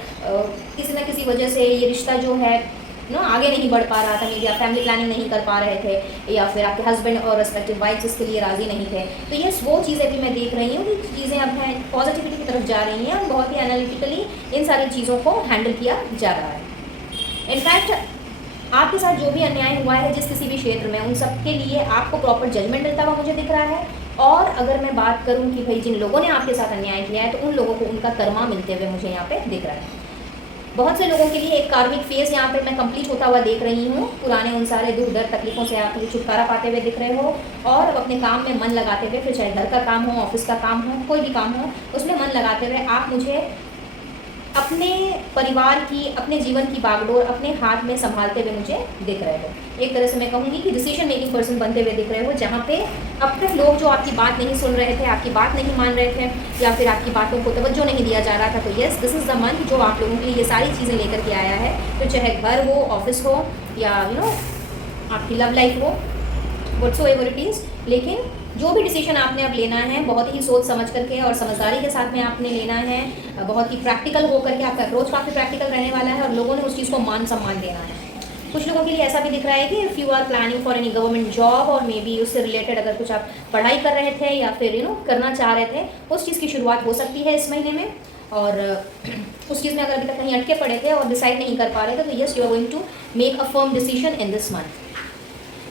किसी न किसी वजह से ये रिश्ता जो है आगे नहीं बढ़ पा रहा था, मे बी आप फैमिली प्लानिंग नहीं कर पा रहे थे, या फिर आपके हस्बैंड और रेस्पेक्टिव वाइफ्स इसके लिए राज़ी नहीं थे, तो यस वो चीज़ें भी मैं देख रही हूँ कि चीज़ें अब हैं पॉजिटिविटी की तरफ जा रही हैं और बहुत ही एनालिटिकली इन सारी चीज़ों को हैंडल किया जा रहा है। इनफैक्ट आपके साथ जो भी अन्याय हुआ है जिस किसी भी क्षेत्र में, उन सब के लिए आपको प्रॉपर जजमेंट मिलता हुआ मुझे दिख रहा है। और अगर मैं बात करूं कि भाई जिन लोगों ने आपके साथ अन्याय किया है, तो उन लोगों को उनका कर्मा मिलते हुए मुझे यहाँ पे दिख रहा है। बहुत से लोगों के लिए एक कार्मिक फेज यहाँ पे मैं कंप्लीट होता हुआ देख रही हूँ। पुराने उन सारे दुख दर्द तकलीफों से आप छुटकारा पाते हुए दिख रहे हो और अपने काम में मन लगाते हुए, फिर चाहे घर का काम हो, ऑफिस का काम हो, कोई भी काम हो, उसमें मन लगाते हुए आप मुझे अपने परिवार की, अपने जीवन की बागडोर अपने हाथ में संभालते हुए मुझे दिख रहे हो। एक तरह से मैं कहूँगी कि डिसीजन मेकिंग पर्सन बनते हुए दिख रहे हो, जहाँ पे अब तक लोग जो आपकी बात नहीं सुन रहे थे, आपकी बात नहीं मान रहे थे या फिर आपकी बातों को तवज्जो नहीं दिया जा रहा था, तो yes, this is the month जो आप लोगों के लिए ये सारी चीज़ें लेकर के आया है। तो चाहे घर हो, ऑफिस हो या आपकी लव लाइफ हो, व्हाटसोएवर इट इज़, लेकिन जो भी डिसीजन आपने अब लेना है बहुत ही सोच समझ करके और समझदारी के साथ में आपने लेना है, बहुत ही प्रैक्टिकल होकर के। आपका अप्रोच काफ़ी प्रैक्टिकल रहने वाला है और लोगों ने उस चीज़ को मान सम्मान देना है। कुछ लोगों के लिए ऐसा भी दिख रहा है कि if you are planning for any government job और मे बी उससे रिलेटेड अगर कुछ आप पढ़ाई कर रहे थे या फिर करना चाह रहे थे, उस चीज़ की शुरुआत हो सकती है इस महीने में। और उस चीज़ में अगर अभी तक कहीं अटके पड़े थे और डिसाइड नहीं कर पा रहे थे, तो yes, you are going to make a firm decision in this month.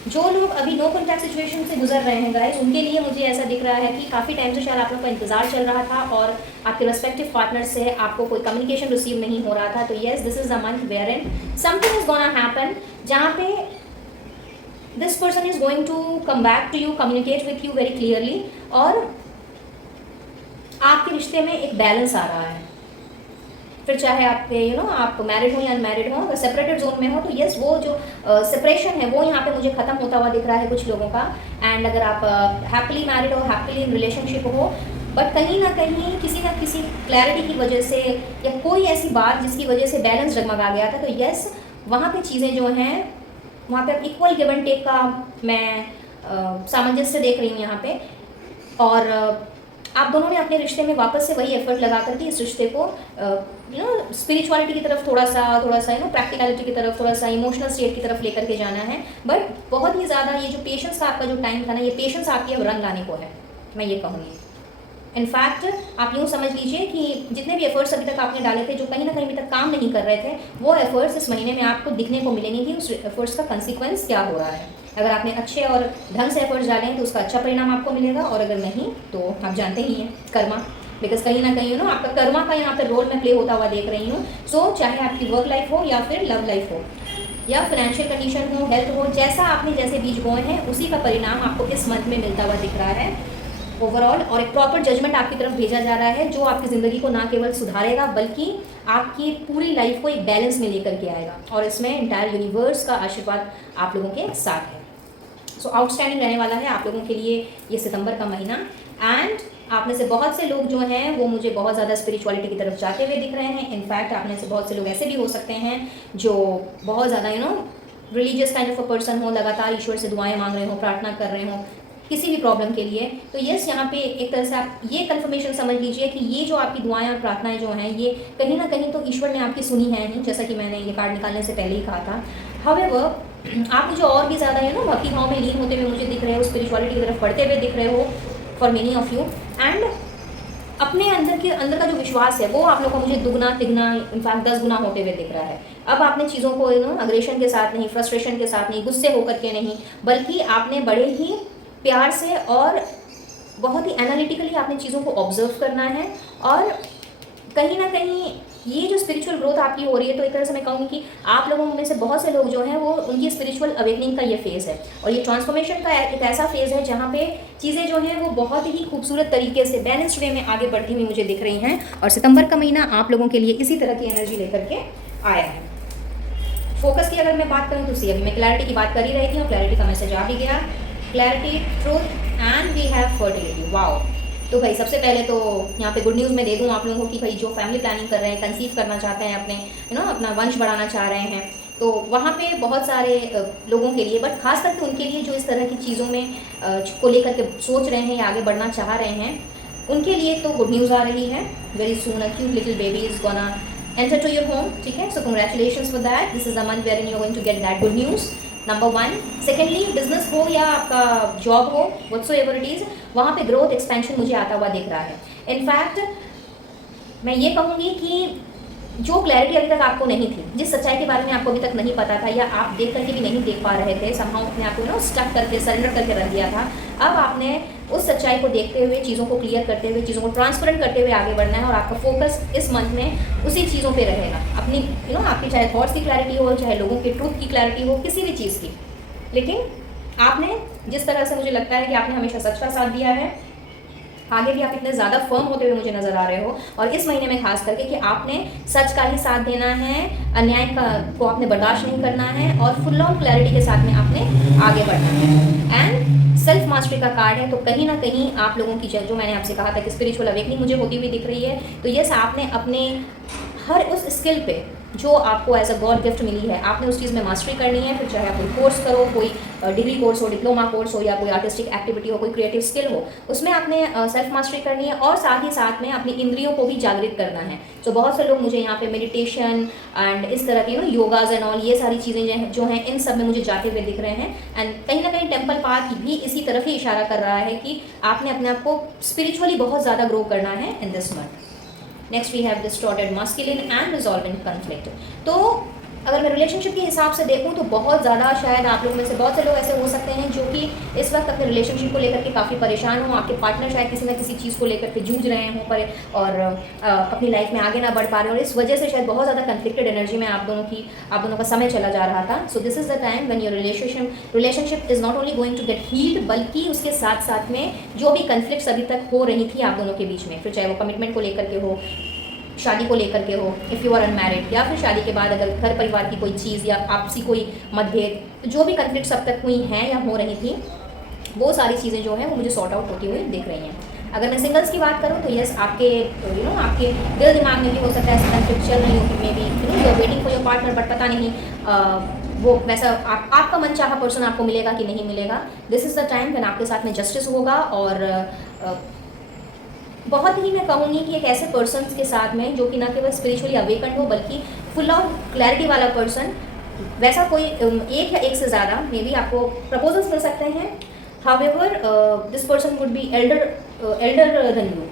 जो लोग अभी नो कॉन्टैक्ट सिचुएशन से गुजर रहे हैं गाइस, उनके लिए मुझे ऐसा दिख रहा है कि काफ़ी टाइम से शायद आप लोग का इंतजार चल रहा था और आपके रेस्पेक्टिव पार्टनर से आपको कोई कम्युनिकेशन रिसीव नहीं हो रहा था। तो yes, this is the month where in something is gonna happen, जहाँ पे this person is going to come back to you, communicate with you very clearly, और आपके रिश्ते में एक बैलेंस आ रहा है। फिर चाहे आपके आप मैरिड हो या अनमैरिड हो, अगर सेपरेटेड जोन में हो तो यस, वो जो सेपरेशन है वो यहाँ पे मुझे ख़त्म होता हुआ दिख रहा है कुछ लोगों का। एंड अगर आप हैप्पीली मैरिड हो, हैप्पीली इन रिलेशनशिप हो, बट कहीं ना कहीं किसी ना किसी क्लैरिटी की वजह से या कोई ऐसी बात जिसकी वजह से बैलेंस डगमगा गया था, तो यस, वहाँ पे चीज़ें जो हैं वहाँ पे इक्वल गिव एंड टेक का मैं सामंजस्य देख रही हूँ यहाँ पे। और आप दोनों ने अपने रिश्ते में वापस से वही एफर्ट लगा करके इस रिश्ते को स्पिरिचुअलिटी की तरफ थोड़ा सा प्रैक्टिकलिटी की तरफ, थोड़ा सा इमोशनल स्टेट की तरफ लेकर के जाना है। बट बहुत ही ज़्यादा ये जो पेशेंस का आपका जो टाइम था ना, ये पेशेंस आपकी अब रंग लाने को है, मैं ये कहूँगी। इनफैक्ट आप यूँ समझ लीजिए कि जितने भी एफर्ट्स अभी तक आपने डाले थे जो कहीं ना कहीं अभी तक काम नहीं कर रहे थे, वो एफर्ट्स इस महीने में आपको दिखने को मिलेंगे कि उस एफर्ट्स का कंसिक्वेंस क्या हो रहा है। अगर आपने अच्छे और ढंग से एफर्ट्स डाले हैं तो उसका अच्छा परिणाम आपको मिलेगा, और अगर नहीं तो आप जानते ही हैं कर्मा, बिकॉज कहीं ना कहीं आपका कर्मा का यहाँ पर रोल में प्ले होता हुआ देख रही हूँ। सो चाहे आपकी वर्क लाइफ हो या फिर लव लाइफ हो या फाइनेंशियल कंडीशन हो, हेल्थ हो, जैसा आपने जैसे बीज बोए हैं उसी का परिणाम आपको इस मंथ में मिलता हुआ दिख रहा है ओवरऑल। और एक प्रॉपर जजमेंट आपकी तरफ भेजा जा रहा है जो आपकी ज़िंदगी को ना केवल सुधारेगा बल्कि आपकी पूरी लाइफ को एक बैलेंस में लेकर के आएगा, और इसमें इंटायर यूनिवर्स का आशीर्वाद आप लोगों के साथ है। सो आउटस्टैंडिंग रहने वाला है आप लोगों के लिए ये सितंबर का महीना। एंड आप में से बहुत से लोग जो हैं वो मुझे बहुत ज़्यादा स्पिरिचुअलिटी की तरफ जाते हुए दिख रहे हैं। इनफैक्ट आप में से बहुत से लोग ऐसे भी हो सकते हैं जो बहुत ज़्यादा religious kind of a person हो, लगातार ईश्वर से दुआएं मांग रहे हो, प्रार्थना कर रहे हो किसी भी प्रॉब्लम के लिए। तो यस, यहाँ पे एक तरह से आप ये कंफर्मेशन समझ लीजिए कि ये जो आपकी दुआएं और प्रार्थनाएं जो हैं ये कहीं ना कहीं तो ईश्वर ने आपकी सुनी है ही, जैसा कि मैंने ये कार्ड निकालने से पहले ही कहा था। हाउएवर आप मुझे और भी ज़्यादा भक्ति भाव में लीन होते हुए मुझे दिख रहे हो, स्पिरिचुअलिटी की तरफ बढ़ते हुए दिख रहे हो for many of you. And अपने अंदर का जो विश्वास है वो आप लोगों को मुझे दुगना तिगना इनफैक्ट 10 गुना होते हुए दिख रहा है। अब आपने चीज़ों को अग्रेशन के साथ नहीं, फ्रस्ट्रेशन के साथ नहीं, गुस्से होकर के नहीं, बल्कि आपने बड़े ही प्यार से और बहुत ही एनालिटिकली आपने चीज़ों को ऑब्जर्व करना है। और कहीं ना कहीं ये जो स्पिरिचुअल ग्रोथ आपकी हो रही है, तो एक तरह से मैं कहूँगी कि आप लोगों में से बहुत से लोग जो हैं वो उनकी स्पिरिचुअल अवेकनिंग का ये फेज़ है, और ये ट्रांसफॉर्मेशन का एक ऐसा फेज़ है जहाँ पे चीज़ें जो हैं वो बहुत ही खूबसूरत तरीके से बैलेंस्ड वे में आगे बढ़ती हुई मुझे दिख रही हैं। और सितंबर का महीना आप लोगों के लिए इसी तरह की एनर्जी लेकर के आया है। फोकस की अगर मैं बात करूँ तो अभी मैं क्लैरिटी की बात कर ही रही थी और क्लैरिटी का मैसेज आ भी गया। Clarity, truth and we have fertility. Wow! तो भाई सबसे पहले तो यहाँ पे गुड न्यूज़ मैं दे दूँ आप लोगों को कि भाई जो फैमिली प्लानिंग कर रहे हैं, कंसीव करना चाहते हैं, अपने अपना वंश बढ़ाना चाह रहे हैं, तो वहाँ पे बहुत सारे लोगों के लिए, बट खास करके उनके लिए जो इस तरह की चीज़ों में को लेकर के सोच रहे हैं या आगे बढ़ना चाह रहे हैं, उनके लिए तो गुड न्यूज़ आ रही है। Very soon a cute little baby is gonna enter to your home. ठीक है, so congratulations for that. This is a month where you are going to get that good news, number 1। Secondly, business हो या आपका जॉब हो, व्हाटसोएवर इट इज़, वहाँ पे ग्रोथ एक्सपेंशन मुझे आता हुआ दिख रहा है। इनफैक्ट मैं ये कहूँगी कि जो क्लैरिटी अभी तक आपको नहीं थी, जिस सच्चाई के बारे में आपको अभी तक नहीं पता था या आप देख करके भी नहीं देख पा रहे थे, समहाउ अपने आप को स्टक करके सरेंडर करके रख दिया था, अब आपने उस सच्चाई को देखते हुए, चीज़ों को क्लियर करते हुए, चीज़ों को ट्रांसपेरेंट करते हुए आगे बढ़ना है और आपका फोकस इस मंथ में उसी चीज़ों पे रहेगा। अपनी आपकी चाहे थॉट्स की क्लैरिटी हो, चाहे लोगों के ट्रूथ की क्लैरिटी हो, किसी भी चीज़ की। लेकिन आपने जिस तरह से मुझे लगता है कि आपने हमेशा सच का साथ दिया है, आगे भी आप इतने ज़्यादा फर्म होते हुए मुझे नज़र आ रहे हो, और इस महीने में खास करके कि आपने सच का ही साथ देना है, अन्याय को आपने बर्दाश्त नहीं करना है और फुल ऑन क्लैरिटी के साथ में आपने आगे बढ़ना है। एंड सेल्फ मास्टरी का कार्ड है, तो कहीं ना कहीं आप लोगों की जो मैंने आपसे कहा था कि स्पिरिचुअल अवेकनिंग मुझे होती हुई दिख रही है, तो यस, आपने अपने हर उस स्किल पे जो आपको एज अ गॉड गिफ्ट मिली है, आपने उस चीज़ में मास्टरी करनी है। फिर चाहे आप कोई कोर्स करो, कोई डिग्री कोर्स हो, डिप्लोमा कोर्स हो, या कोई आर्टिस्टिक एक्टिविटी हो, कोई क्रिएटिव स्किल हो, उसमें आपने सेल्फ मास्टरी करनी है और साथ ही साथ में अपनी इंद्रियों को भी जागृत करना है। तो बहुत से लोग मुझे यहाँ पे मेडिटेशन एंड इस तरह के योगाज एंड ऑल, ये सारी चीज़ें जो हैं इन सब में मुझे जाते हुए दिख रहे हैं। एंड कहीं ना कहीं टेम्पल पाथ भी इसी तरफ ही इशारा कर रहा है कि आपने अपने आप को स्पिरिचुअली बहुत ज़्यादा ग्रो करना है in this month. Next we have distorted masculine and resolving conflict. तो अगर मैं रिलेशनशिप के हिसाब से देखूं तो बहुत ज़्यादा शायद आप लोगों में से बहुत से लोग ऐसे हो सकते हैं जो कि इस वक्त अपने रिलेशनशिप को लेकर के काफ़ी परेशान हो। आपके पार्टनर शायद किसी न किसी चीज़ को लेकर के जूझ रहे हों पर और अपनी लाइफ में आगे ना बढ़ पा रहे, और इस वजह से शायद बहुत ज़्यादा कन्फ्लिक्टेड एनर्जी में आप दोनों का समय चला जा रहा था। So this is the time when your relationship is not only going to get healed, बल्कि उसके साथ साथ में जो भी कन्फ्लिक्ट्स अभी तक हो रही थी आप दोनों के बीच में, फिर चाहे वो कमिटमेंट को लेकर के हो, शादी को लेकर के हो, इफ़ यू आर अनमैरिड, या फिर शादी के बाद अगर घर परिवार की कोई चीज़ या आपसी कोई मतभेद, जो भी कन्फ्लिक्ट्स अब तक हुई हैं या हो रही थी, वो सारी चीज़ें जो हैं वो मुझे सॉर्ट आउट होती हुई दिख रही हैं। अगर मैं सिंगल्स की बात करूँ तो यस, आपके आपके दिल दिमाग में भी हो सकता है ऐसे कन्फ्लिक्ट चल रही हो कि maybe you are waiting for your partner, but पता नहीं वो वैसा आपका मनचाहा पर्सन आपको मिलेगा कि नहीं मिलेगा। This is the time when आपके साथ में जस्टिस होगा, और बहुत ही मैं कहूँगी कि एक ऐसे पर्सन के साथ में जो कि ना केवल स्पिरिचुअली अवेकन्ड हो बल्कि फुल ऑफ क्लैरिटी वाला पर्सन, वैसा कोई एक या एक से ज़्यादा मे बी आपको प्रपोजल्स मिल सकते हैं। However this person would be elder than you,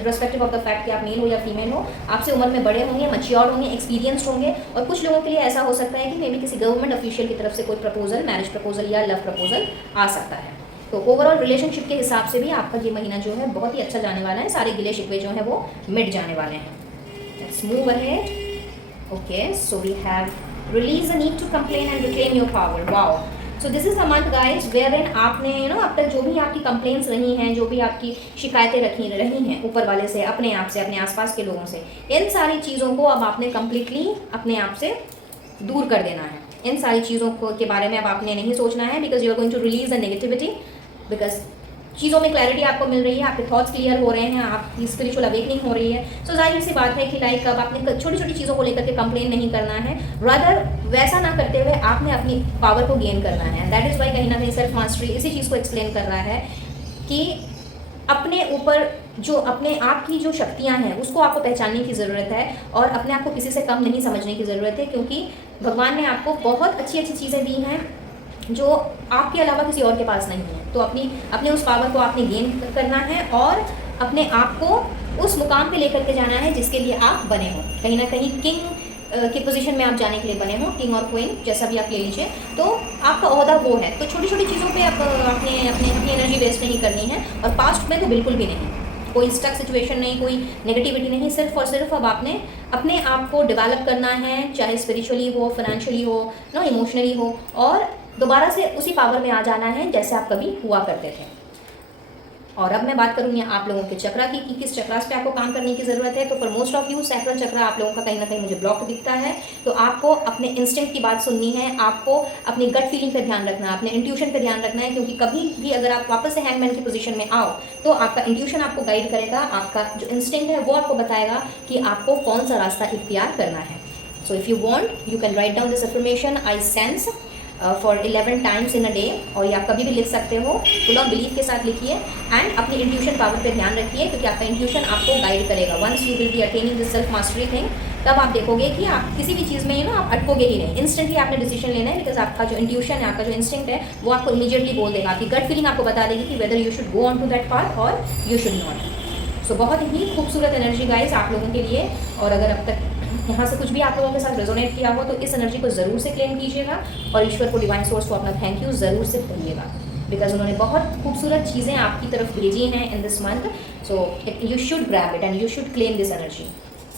respective of the fact कि आप मेल हो या फीमेल हो, आपसे उम्र में बड़े होंगे, मैच्योर्ड होंगे, एक्सपीरियंस्ड होंगे, और कुछ लोगों के लिए ऐसा हो सकता है कि मे बी किसी गवर्नमेंट ऑफिशियल की तरफ से कोई प्रपोजल, मैरिज प्रपोजल या लव प्रपोजल आ सकता है। तो ओवरऑल रिलेशनशिप के हिसाब से भी आपका ये महीना जो है बहुत ही अच्छा जाने वाला है, सारे गिले शिकवे जो हैं वो मिट जाने वाले हैं। Let's move ahead. Okay, so we have release the need to complain and reclaim your power. Wow, so this is the month guys wherein आपने अब तक जो भी आपकी कंप्लेंट्स रही हैं, जो भी आपकी शिकायतें रही हैं ऊपर वाले से, अपने आप से, अपने आसपास के लोगों से, इन सारी चीज़ों को अब आपने कम्प्लीटली अपने आप से दूर कर देना है। इन सारी चीज़ों के बारे में अब आपने नहीं सोचना है, because you are going to release the negativity, because चीज़ों में क्लैरिटी आपको मिल रही है, आपके थॉट्स क्लियर हो रहे हैं, आपकी स्पिरिचुअल अवेकनिंग हो रही है। सो जाहिर सी बात है कि लाइक अब आपने छोटी छोटी चीज़ों को लेकर के कंप्लेन नहीं करना है, रादर वैसा ना करते हुए आपने अपनी पावर को गेन करना है। दैट इज़ वाई कहीं ना कहीं सेल्फ मास्टरी इसी चीज़ को एक्सप्लेन कर रहा है कि अपने ऊपर जो अपने आप की जो शक्तियाँ हैं उसको आपको पहचानने की ज़रूरत है, और अपने आप को किसी से कम नहीं समझने की ज़रूरत है, क्योंकि भगवान ने आपको बहुत अच्छी अच्छी चीज़ें दी हैं जो आपके अलावा किसी और के पास नहीं है। तो अपने उस पावर को आपने गेन करना है और अपने आप को उस मुकाम पे लेकर के जाना है जिसके लिए आप बने हो। कहीं ना कहीं किंग की पोजीशन में आप जाने के लिए बने हो, किंग और क्वीन जैसा भी आप ले लीजिए, तो आपका ओहदा वो है। तो छोटी छोटी चीज़ों पे आप अपनी एनर्जी वेस्ट नहीं करनी है, और पास्ट में तो बिल्कुल भी नहीं, कोई स्टक सिचुएशन नहीं, कोई नेगेटिविटी नहीं, सिर्फ और सिर्फ अब आपने अपने आप को डेवलप करना है, चाहे स्पिरिचुअली हो, फाइनेंशियली हो, इमोशनली हो, और दोबारा से उसी पावर में आ जाना है जैसे आप कभी हुआ करते थे। और अब मैं बात करूँगी आप लोगों के चक्रा की कि किस चक्रास पे आपको काम करने की ज़रूरत है। तो for most of you sacral chakra आप लोगों का कहीं ना कहीं मुझे ब्लॉक दिखता है। तो आपको अपने इंस्टिंक्ट की बात सुननी है, आपको अपनी गट फीलिंग पे ध्यान रखना है, अपने इंट्यूशन पे ध्यान रखना है, क्योंकि कभी भी अगर आप वापस से हैंगमैन की पोजीशन में आओ तो आपका इंट्यूशन आपको गाइड करेगा, आपका जो इंस्टिंक्ट है वो आपको बताएगा कि आपको कौन सा रास्ता इख्तियार करना है। So if you want you can write down this affirmation, I sense for 11 times in a day, और ये आप कभी भी लिख सकते हो, फुल ऑफ बिलीफ के साथ लिखिए एंड अपनी इंट्यूशन पावर पे ध्यान रखिए, क्योंकि आपका इंट्यूशन आपको गाइड करेगा। Once you will be attending this self mastery thing, तब आप देखोगे कि आप किसी भी चीज़ में आप अटकोगे ही नहीं, इंस्टेंटली आपने डिसीजन लेना है, बिकॉज आपका जो इंट्यूशन है, आपका जो इंस्टिंक्ट है वो आपको इमीडिएटली बोल देगा, आपकी गट फीलिंग आपको बता देगी कि whether you should go on to that path और यू शुड नॉट। सो बहुत ही खूबसूरत एनर्जी गाइस आप लोगों के लिए, और अगर अब तक यहाँ से कुछ भी आप लोगों के साथ रेजोनेट किया हो तो इस एनर्जी को ज़रूर से क्लेम कीजिएगा और ईश्वर को, डिवाइन सोर्स को अपना थैंक यू ज़रूर से कहिएगा। बिकॉज उन्होंने बहुत खूबसूरत चीज़ें आपकी तरफ भेजी हैं इन this month. So you should grab it and you should claim this energy.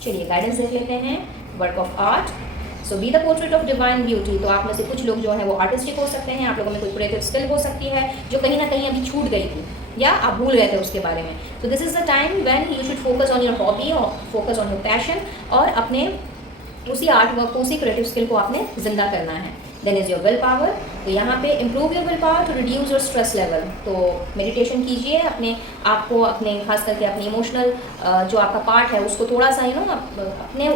चलिए गाइडेंस देख लेते हैं. Work of art. So be the portrait of divine beauty. तो आप में से कुछ लोग जो हैं वो आर्टिस्टिक हो सकते हैं. आप लोगों में कोई क्रिएटिव स्किल हो सकती है जो कहीं ना कहीं अभी छूट गई थी या आप भूल गए थे उसके बारे में. सो this is the time when you should focus on your hobby और फोकस ऑन योर पैशन, और अपने उसी आर्ट वर्क को, उसी क्रिएटिव स्किल को आपने जिंदा करना है. Then is your will power. तो यहाँ पे improve your will power to reduce your stress level. तो मेडिटेशन कीजिए अपने आप को, अपने खास करके अपने इमोशनल जो आपका पार्ट है उसको थोड़ा सा अपने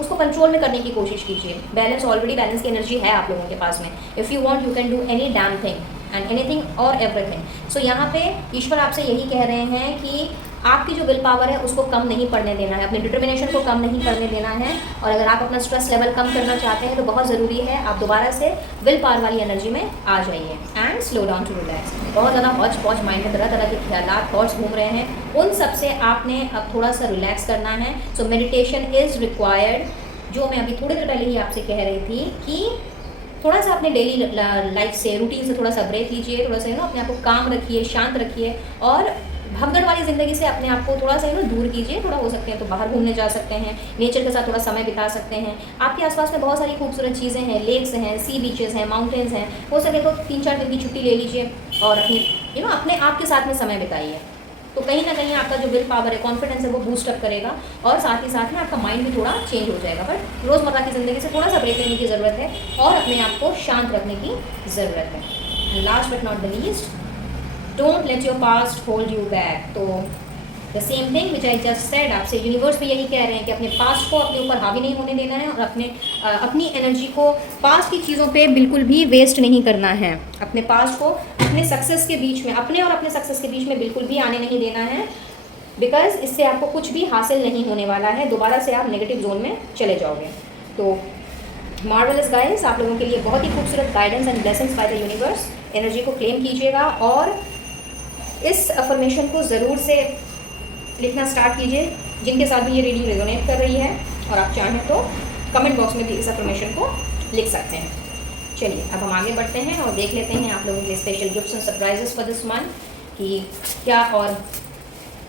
उसको कंट्रोल में करने की कोशिश कीजिए. बैलेंस, ऑलरेडी बैलेंस की एनर्जी है आप लोगों के पास में. If you want you can do any damn thing and anything और एवरीथिंग. सो यहाँ पे ईश्वर आपसे यही कह रहे हैं कि आपकी जो विल पावर है उसको कम नहीं पड़ने देना है, अपने डिटर्मिनेशन को कम नहीं करने देना है. और अगर आप अपना स्ट्रेस लेवल कम करना चाहते हैं तो बहुत ज़रूरी है आप दोबारा से विल पावर वाली एनर्जी में आ जाइए. And slow down to relax. बहुत ज़्यादा हॉच पॉच माइंड में तरह तरह के ख्यालात, थॉट्स घूम रहे हैं, उन सब से आपने अब थोड़ा सा रिलैक्स करना है. So meditation is required. जो मैं अभी थोड़ी देर पहले ही आपसे कह रही थी कि थोड़ा सा अपने डेली लाइफ से, रूटीन से थोड़ा सा ब्रेक लीजिए. थोड़ा सा अपने आप को काम रखिए, शांत रखिए, और भगदड़ वाली ज़िंदगी से अपने आप को थोड़ा सा दूर कीजिए. थोड़ा हो सकते हैं तो बाहर घूमने जा सकते हैं, नेचर के साथ थोड़ा समय बिता सकते हैं. आपके आसपास में बहुत सारी खूबसूरत चीज़ें हैं, लेक्स हैं, सी बीचेस हैं, माउंटेन्स हैं. हो सके तो 3-4 दिन की छुट्टी ले लीजिए और अपने आप के साथ में समय बिताइए. तो कहीं ना कहीं आपका जो विल पावर है, कॉन्फिडेंस है, वो बूस्ट अप करेगा, और साथ ही साथ में आपका माइंड भी थोड़ा चेंज हो जाएगा. बट रोज़मर्रा की ज़िंदगी से थोड़ा सा ब्रेक लेने की ज़रूरत है और अपने आप को शांत रखने की ज़रूरत है. And last but not the least, don't let your past hold you back. तो the same thing which I just said, आपसे यूनिवर्स भी यही कह रहे हैं कि अपने पास्ट को अपने ऊपर हावी नहीं होने देना है, और अपनी एनर्जी को पास्ट की चीज़ों पे बिल्कुल भी वेस्ट नहीं करना है. अपने पास्ट को अपने सक्सेस के बीच में, अपने और अपने सक्सेस के बीच में बिल्कुल भी आने नहीं देना है, बिकॉज इससे आपको कुछ भी हासिल नहीं होने वाला है. दोबारा से आप नेगेटिव जोन में चले जाओगे. तो मार्वलस गाइस, आप लोगों के लिए बहुत ही खूबसूरत guidance and blessings by the universe. Energy को क्लेम कीजिएगा और इस अफर्मेशन को ज़रूर से लिखना स्टार्ट कीजिए. जिनके साथ भी ये रीडिंग रेजोनेट कर रही है और आप चाहें तो कमेंट बॉक्स में भी इस अफर्मेशन को लिख सकते हैं. चलिए अब हम आगे बढ़ते हैं और देख लेते हैं आप लोगों के लिए special gifts and surprises for this month कि क्या और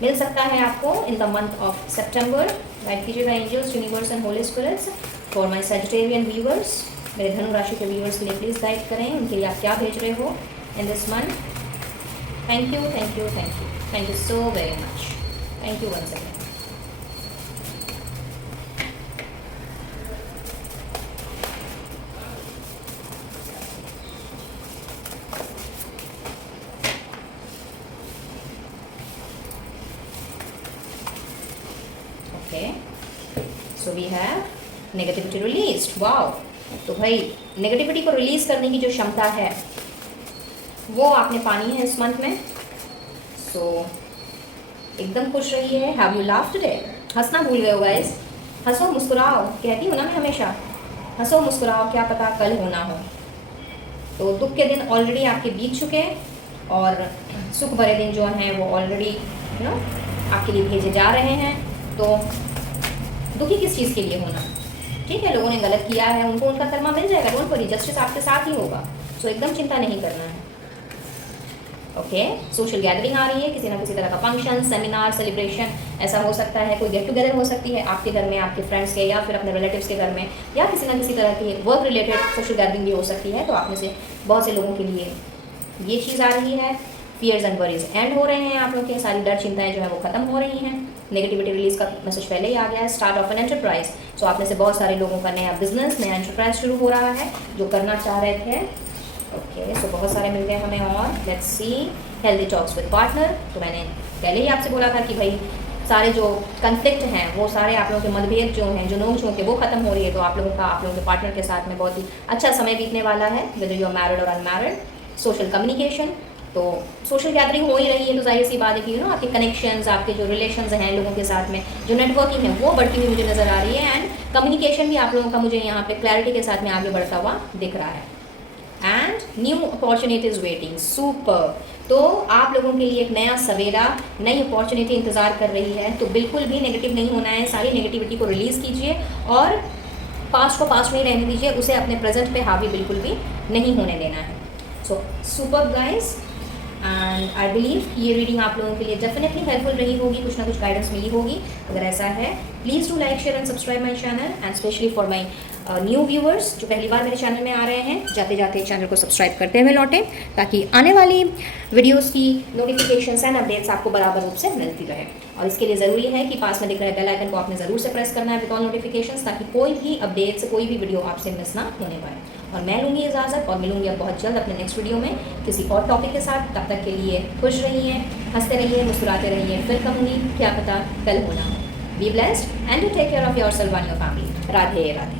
मिल सकता है आपको in the month of September. Guide कीजिएगा angels, universe and holy spirits for my Sagittarian viewers. मेरे धनु राशि के व्यूअर्स के लिए प्लीज़ गाइड करें, उनके लिए आप क्या भेज रहे हो in this month. Thank you, thank you, thank you, thank you so very much. Thank you once again. Okay, so we have negativity released. Wow. तो भाई नेगेटिविटी को रिलीज करने की जो क्षमता है वो आपने पानी है इस मंथ में. सो एकदम खुश रहिए. Have you laughed today? हंसना भूल गए हो गाइस. हंसो मुस्कुराओ, कहती हूँ ना मैं हमेशा, हंसो मुस्कुराओ, क्या पता कल होना हो. तो दुख के दिन ऑलरेडी आपके बीत चुके और सुख भरे दिन जो हैं वो ऑलरेडी आपके लिए भेजे जा रहे हैं. तो दुखी किस चीज़ के लिए होना. ठीक है, लोगों ने गलत किया है, उनको उनका कर्मा मिल जाएगा. डोंट वरी, जस्टिस आपके साथ ही होगा. सो एकदम चिंता नहीं करना है. ओके, सोशल गैदरिंग आ रही है, किसी ना किसी तरह का फंक्शन, सेमिनार, सेलिब्रेशन ऐसा हो सकता है. कोई गेट टुगेदर हो सकती है आपके घर में, आपके फ्रेंड्स के, या फिर अपने रिलेटिव्स के घर में, या किसी ना किसी तरह की वर्क रिलेटेड सोशल गैदरिंग भी हो सकती है. तो आप में से बहुत से लोगों के लिए ये चीज़ आ रही है. फियर्स एंड वरीज एंड हो रहे हैं. आप लोग के सारी डर चिंताएं जो है वो खत्म हो रही हैं. नेगेटिविटी रिलीज का मैसेज पहले ही आ गया है. Start of an enterprise. So आप में से बहुत सारे लोगों का नया बिजनेस, नया एंटरप्राइज शुरू हो रहा है जो करना चाह रहे थे. ओके, सो बहुत सारे मिल गए हमें. और let's see, healthy talks with partner. तो मैंने पहले ही आपसे बोला था कि भाई सारे जो कन्फ्लिक्ट हैं वो सारे आप लोगों के मतभेद जो हैं, जो नोक झोंक है, वो खत्म हो रही है. तो आप लोगों के पार्टनर के साथ में बहुत ही अच्छा समय बीतने वाला है, वेदर यू आर मैरिड और अनमैरिड. सोशल कम्युनिकेशन, तो सोशल गैदरिंग हो ही रही है. तो जाहिर सी बात है कि आपके कनेक्शंस, आपके जो रिलेशंस हैं लोगों के साथ में, जो नेटवर्किंग है वो बढ़ती हुई मुझे नज़र आ रही है. एंड कम्युनिकेशन भी आप लोगों का मुझे यहाँ पे क्लैरिटी के साथ में आगे बढ़ता हुआ दिख रहा है. And new opportunities waiting. Super. तो आप लोगों के लिए एक नया सवेरा, नई अपॉर्चुनिटी इंतज़ार कर रही है. तो बिल्कुल भी नेगेटिव नहीं होना है. सारी नेगेटिविटी को रिलीज़ कीजिए और पास्ट को पास्ट में ही रहने दीजिए. उसे अपने प्रेजेंट पे हावी बिल्कुल भी नहीं होने देना है. So super guys, and I believe कि ये रीडिंग आप लोगों के लिए डेफिनेटली हेल्पफुल रही होगी, कुछ ना कुछ गाइडेंस मिली होगी। अगर ऐसा है please do like share and subscribe my channel, and specially for my new viewers जो पहली बार मेरे चैनल में आ रहे हैं, जाते जाते चैनल को सब्सक्राइब करते हुए लौटें, ताकि आने वाली वीडियोस की नोटिफिकेशंस एंड अपडेट्स आपको बराबर रूप से मिलती रहे। और इसके लिए ज़रूरी है कि पास में दिख रहे बेल आइकन को आपने ज़रूर से प्रेस करना है विद ऑल नोटिफिकेशंस, ताकि कोई भी अपडेट्स, कोई भी वीडियो आपसे मिस ना होने पाए। और मैं लूँगी इजाज़त और मिलूँगी अब बहुत जल्द अपने नेक्स्ट वीडियो में किसी और टॉपिक के साथ। तब तक के लिए खुश रहिए, हंसते रहिए, मुस्कुराते रहिए। फिर कहूँगी क्या पता कल होना हो। Be blessed and to take care of yourself and your family. Radhe Radhe.